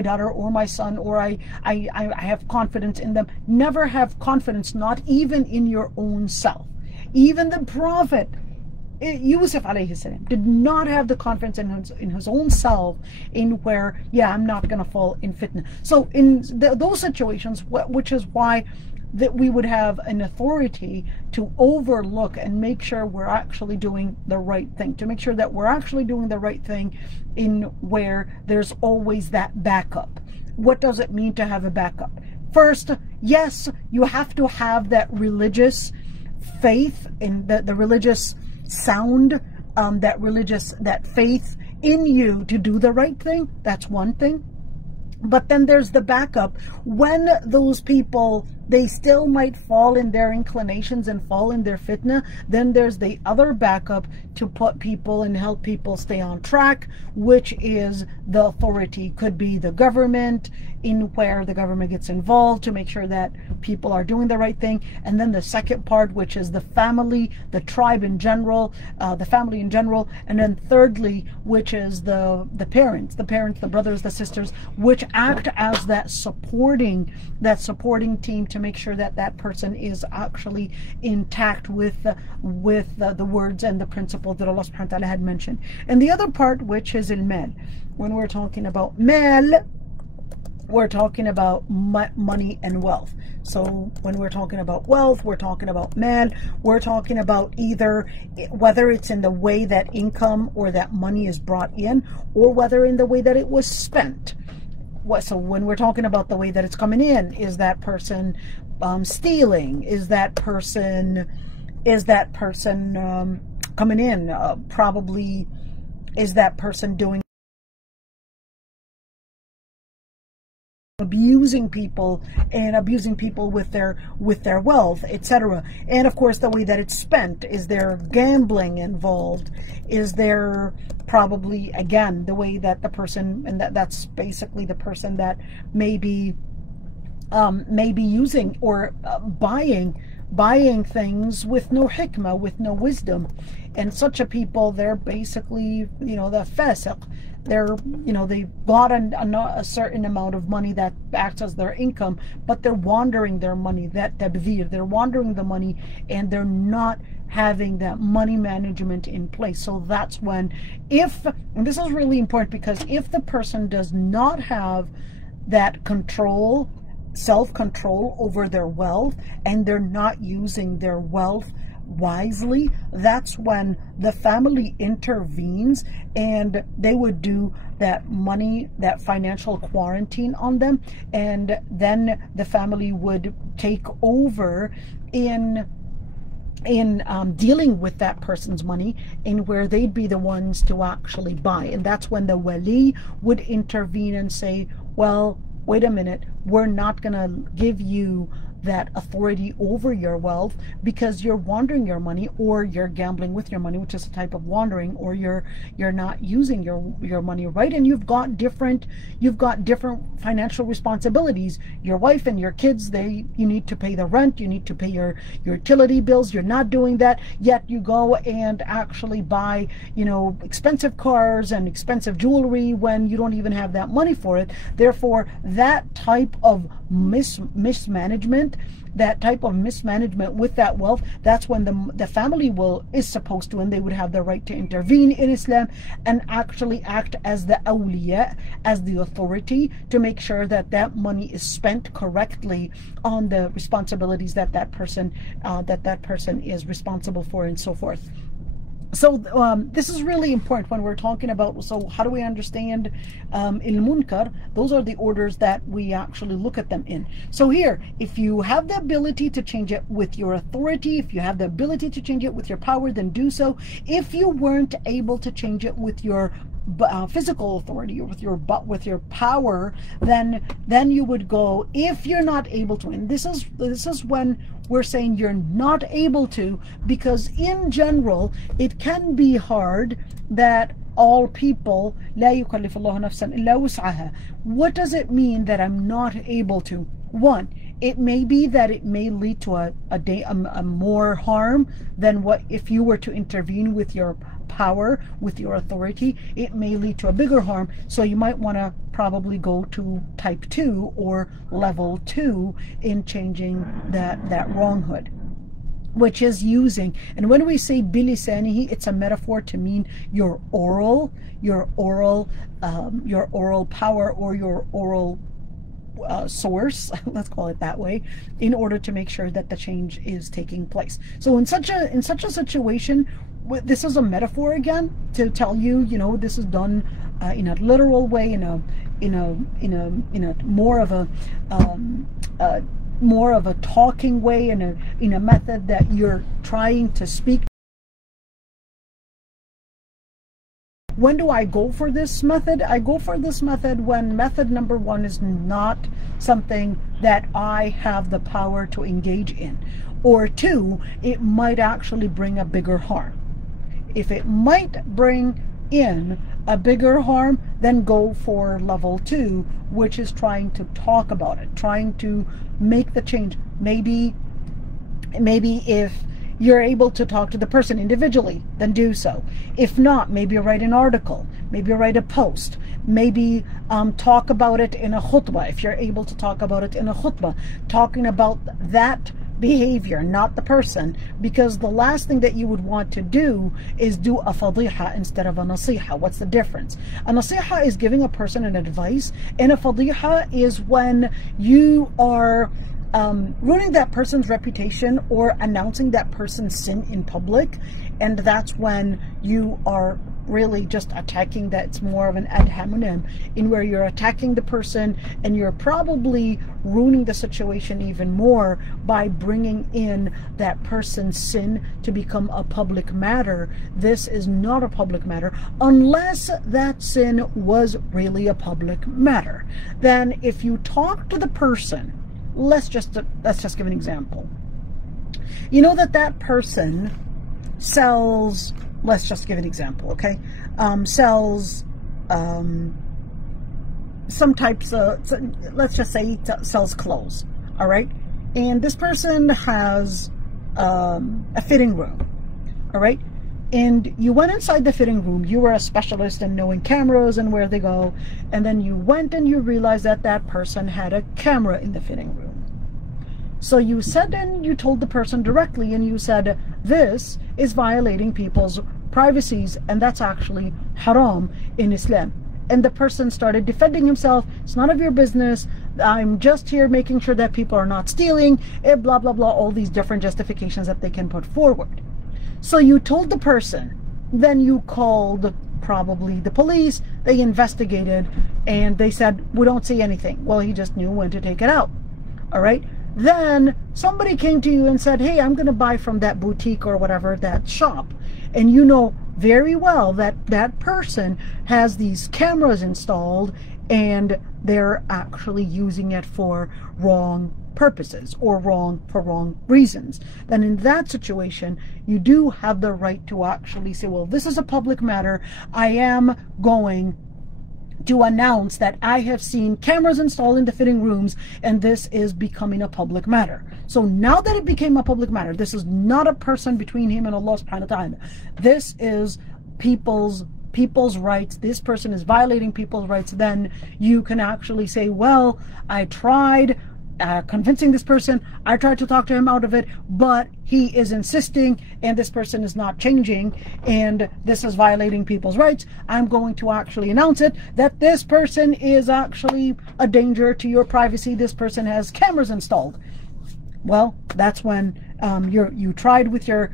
daughter or my son, or I have confidence in them. Never have confidence, not even in your own self. Even the Prophet Yusuf alayhi salam did not have the confidence in his own self, in where, yeah, I'm not going to fall in fitna. So in those situations, which is why that we would have an authority to overlook and make sure we're actually doing the right thing, to make sure that we're actually doing the right thing, in where there's always that backup. What does it mean to have a backup? first, yes, you have to have that religious faith in the religious sound, that faith in you to do the right thing. That's one thing. But then there's the backup. When those people, they still might fall in their inclinations and fall in their fitna, then there's the other backup to put people and help people stay on track, which is the authority. Could be the government, in where the government gets involved to make sure that people are doing the right thing. And then the second part, which is the family, the tribe in general, the family in general. And then thirdly, which is the parents, the brothers, the sisters, which act as that supporting team to make sure that that person is actually intact with the words and the principles that Allah subhanahu wa ta'ala had mentioned. And the other part, which is al-mal. When we're talking about mal, we're talking about money and wealth. So when we're talking about wealth, we're talking about mal, we're talking about either whether it's in the way that income or that money is brought in, or whether in the way that it was spent. So when we're talking about the way that it's coming in, is that person stealing? Is that person coming in? Probably is that person doing abusing people with their wealth, etc. And of course the way that it's spent. Is there gambling involved? Is there probably, again, the way that the person, and that's basically the person that may be using or buying things with no hikmah, with no wisdom. And such a people, they're basically, the fasiq. They've got a certain amount of money that acts as their income, but they're wandering their money, that tabdhir, they're wandering the money, and they're not having that money management in place. So that's when, and this is really important, because if the person does not have that control, self-control over their wealth, and they're not using their wealth wisely, that's when the family intervenes, and they would do that financial quarantine on them, and then the family would take over in dealing with that person's money, in where they'd be the ones to actually buy. And that's when the wali would intervene and say, well, wait a minute, we're not gonna give you that authority over your wealth, because you're wandering your money, or you're gambling with your money, which is a type of wandering, or you're not using your money right. And you've got different financial responsibilities. Your wife and your kids, you need to pay the rent, you need to pay your utility bills. You're not doing that, yet you go and actually buy expensive cars and expensive jewelry when you don't even have that money for it. Therefore, that type of mismanagement with that wealth, that's when the family is supposed to, and they would have the right to intervene in Islam and actually act as the awliya, as the authority, to make sure that that money is spent correctly on the responsibilities that person is responsible for, and so forth. So this is really important when we're talking about, so how do we understand il-munkar? Those are the orders that we actually look at them in. So here, if you have the ability to change it with your authority, if you have the ability to change it with your power, then do so. If you weren't able to change it with your physical authority, or with your power, then you would go. If you're not able to, and this is when we're saying you're not able to, because in general it can be hard that all people, لا يكلف الله نفسا إلا وسعها. What does it mean that I'm not able to? One, it may be that it may lead to a more harm than what if you were to intervene with your power, with your authority. It may lead to a bigger harm, so you might want to probably go to type 2 or level 2 in changing that wronghood, which is using. And when we say bilisanihi, it's a metaphor to mean your oral power, or your oral source, let's call it that way, in order to make sure that the change is taking place. So in such a situation, this is a metaphor again to tell you, you know, this is done in a literal way, in a more of a talking way, in a method that you're trying to speak. When do I go for this method? I go for this method when method number one is not something that I have the power to engage in, or two, it might actually bring a bigger harm. If it might bring in a bigger harm, then go for level two, which is trying to talk about it, trying to make the change. Maybe if you're able to talk to the person individually, then do so. If not, maybe write an article, maybe write a post, maybe talk about it in a khutbah. If you're able to talk about it in a khutbah, talking about that behavior, not the person, because the last thing that you would want to do is do a fadiha instead of a nasiha. What's the difference? A nasiha is giving a person an advice, and a fadiha is when you are ruining that person's reputation or announcing that person's sin in public, and that's when you are really just attacking. That's more of an ad hominem, in where you're attacking the person and you're probably ruining the situation even more by bringing in that person's sin to become a public matter. This is not a public matter unless that sin was really a public matter. Then if you talk to the person, let's just give an example. You know that person sells, let's just give an example, okay? Sells some types of, let's just say sells clothes, all right? And this person has a fitting room, all right? And you went inside the fitting room. You were a specialist in knowing cameras and where they go. And then you went and you realized that that person had a camera in the fitting room. So you said, and you told the person directly, and you said, this is violating people's privacies, and that's actually haram in Islam. And the person started defending himself. It's none of your business. I'm just here making sure that people are not stealing, blah, blah, blah, all these different justifications that they can put forward. So you told the person, then you called probably the police, they investigated, and they said, we don't see anything. Well, he just knew when to take it out, all right? Then somebody came to you and said, hey, I'm going to buy from that boutique or whatever, that shop. And you know very well that that person has these cameras installed and they're actually using it for wrong purposes or for wrong reasons. Then in that situation, you do have the right to actually say, well, this is a public matter. I am going to announce that I have seen cameras installed in the fitting rooms, and this is becoming a public matter. So now that it became a public matter, this is not a person between him and Allah subhanahu wa ta'ala. This is people's rights. This person is violating people's rights. Then you can actually say, well, I tried convincing this person, I tried to talk to him out of it, but he is insisting and this person is not changing, and this is violating people's rights. I'm going to actually announce it, that this person is actually a danger to your privacy. This person has cameras installed. Well, that's when you tried with your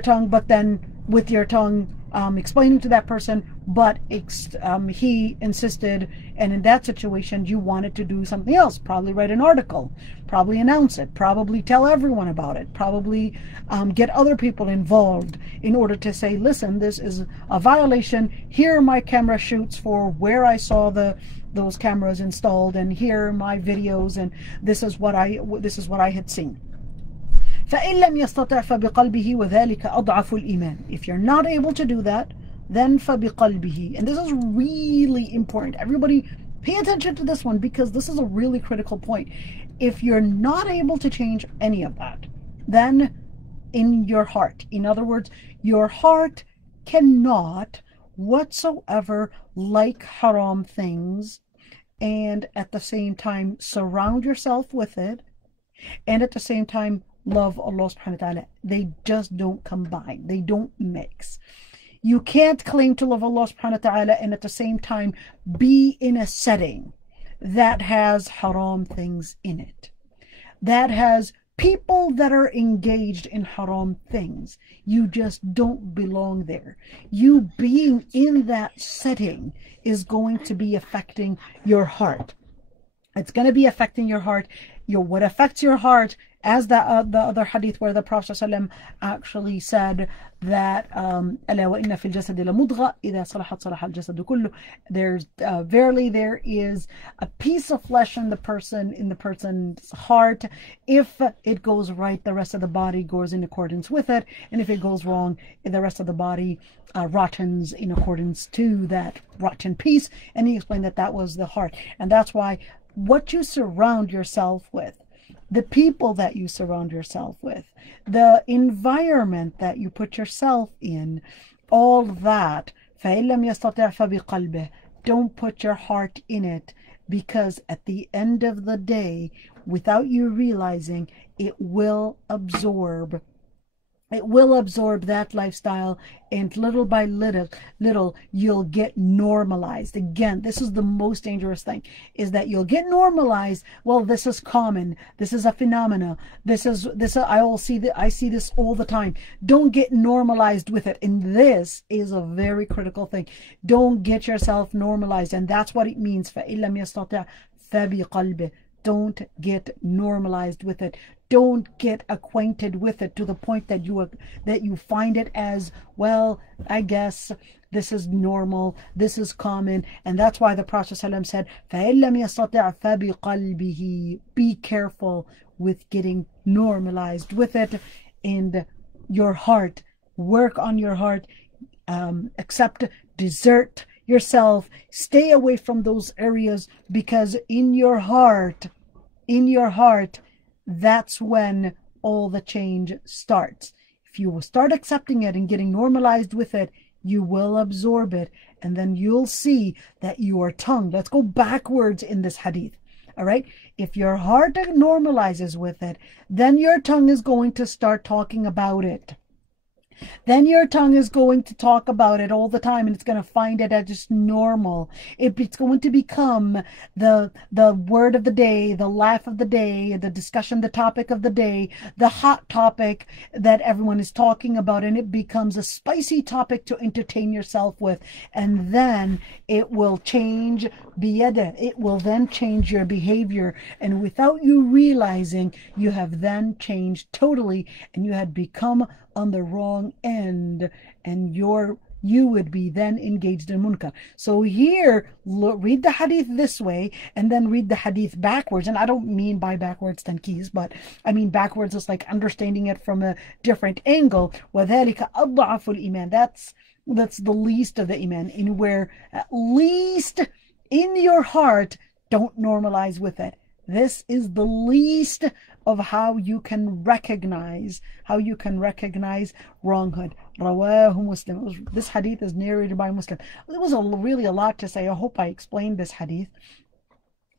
tongue, but then with your tongue explaining to that person, but he insisted, and in that situation you wanted to do something else, probably write an article, probably announce it, probably tell everyone about it, probably get other people involved in order to say, listen, this is a violation, here are my camera shoots for where I saw those cameras installed, and here are my videos, and this is what I had seen. فإن لم يستطع فبقلبه وذلك أضعف الإيمان. If you're not able to do that, then فبقلبه. And this is really important. Everybody pay attention to this one, because this is a really critical point. If you're not able to change any of that, then in your heart, in other words, your heart cannot whatsoever like haram things and at the same time surround yourself with it, and at the same time love Allah subhanahu wa ta'ala. They just don't combine. They don't mix. You can't claim to love Allah subhanahu wa ta'ala and at the same time be in a setting that has haram things in it, that has People that are engaged in haram things, you just don't belong there. You being in that setting is going to be affecting your heart. It's going to be affecting your heart. What affects your heart, as the other hadith where the Prophet ﷺ actually said that ألا وإن في الجسد لمضغة إذا صلحت صلح الجسد كله. There's verily there is a piece of flesh in the person's heart. If it goes right, the rest of the body goes in accordance with it, and if it goes wrong, the rest of the body rottens in accordance to that rotten piece. And he explained that that was the heart, and that's why what you surround yourself with, the people that you surround yourself with, the environment that you put yourself in, all that, فَإِن لَمْ يَسْتَطِعْ فَبِقَلْبِهِ, don't put your heart in it, because at the end of the day, without you realizing, it will absorb that lifestyle, and little by little you'll get normalized. Again, this is the most dangerous thing, is that you'll get normalized. Well, this is common, this is a phenomena, I see this all the time. Don't get normalized with it, and this is a very critical thing. Don't get yourself normalized, and that's what it means. فَإِن لَمْ يَسْتَطِعْ فَبِقَلْبِهِ. Don't get normalized with it. Don't get acquainted with it to the point that you find it as, well, I guess this is normal, this is common. And that's why the Prophet ﷺ said, فَإِن لَمْ يَسْتَطِعْ فَبِقَلْبِهِ. Be careful with getting normalized with it. And your heart, work on your heart, accept, desert yourself, stay away from those areas, because in your heart, that's when all the change starts. If you will start accepting it and getting normalized with it, you will absorb it, and then you'll see that your tongue, let's go backwards in this hadith. All right, if your heart normalizes with it, then your tongue is going to start talking about it. Then your tongue is going to talk about it all the time, and it's going to find it as just normal. It's going to become the word of the day, the laugh of the day, the discussion, the topic of the day, the hot topic that everyone is talking about, and it becomes a spicy topic to entertain yourself with. And then it will change biyada. It will then change your behavior, and without you realizing, you have then changed totally, and you had become on the wrong end, and you would be then engaged in munkar. So here, read the hadith this way, and then read the hadith backwards. And I don't mean by backwards tankeez, but I mean backwards is like understanding it from a different angle. وَذَلِكَ أَضْعَفُ الْإِيمَانِ. That's the least of the iman, in where at least in your heart, don't normalize with it. This is the least of how you can recognize wronghood. Rawahu Muslim. This hadith is narrated by Muslim. There was really a lot to say. I hope I explained this hadith.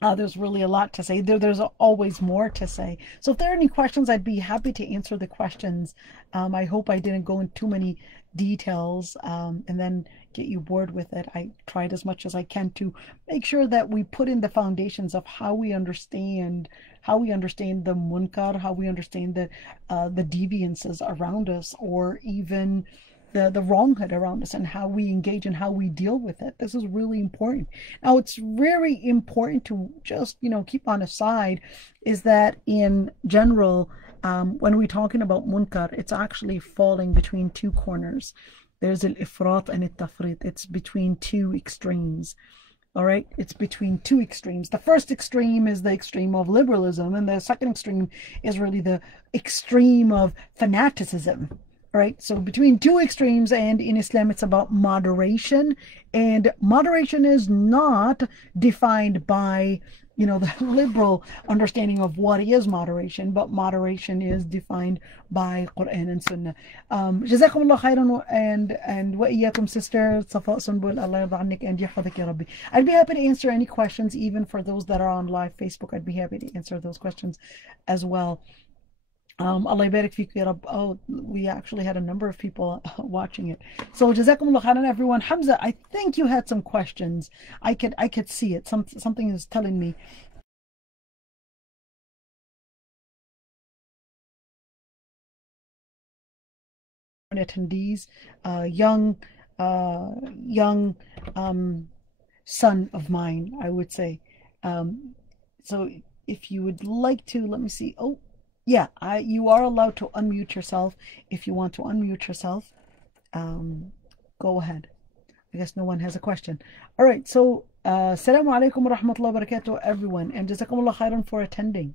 There's really a lot to say. There's always more to say. So if there are any questions, I'd be happy to answer the questions. I hope I didn't go into too many details and then get you bored with it. I tried as much as I can to make sure that we put in the foundations of how we understand the munkar, how we understand the deviances around us, or even the wronghood around us, and how we engage and how we deal with it. This is really important. Now, it's very important to just, keep on aside, is that in general, when we're talking about munkar, it's actually falling between two corners. There's al-ifrat and al-tafrit. It's between two extremes. All right, it's between two extremes. The first extreme is the extreme of liberalism, and the second extreme is really the extreme of fanaticism. All right, so between two extremes, and in Islam it's about moderation, and moderation is not defined by the liberal understanding of what is moderation, but moderation is defined by Quran and Sunnah. Jazakumullah khairan, and wa iyyakum, sister Safa Sunbul, Allah yarda annik and yahfadak ya Rabbi. I'd be happy to answer any questions, even for those that are on live Facebook. I'd be happy to answer those questions as well. Allah barik fik ya Rabb. Oh, we actually had a number of people watching it. So jazakumullah khairan, everyone. Hamza, I think you had some questions. I could see it. Something is telling me attendees, young son of mine, I would say. So if you would like to, let me see. Oh, yeah, you are allowed to unmute yourself if you want to unmute yourself. Go ahead. I guess no one has a question. All right, so Assalamu alaikum wa rahmatullahi wa barakatuh, everyone, and jazakumullah khairan for attending.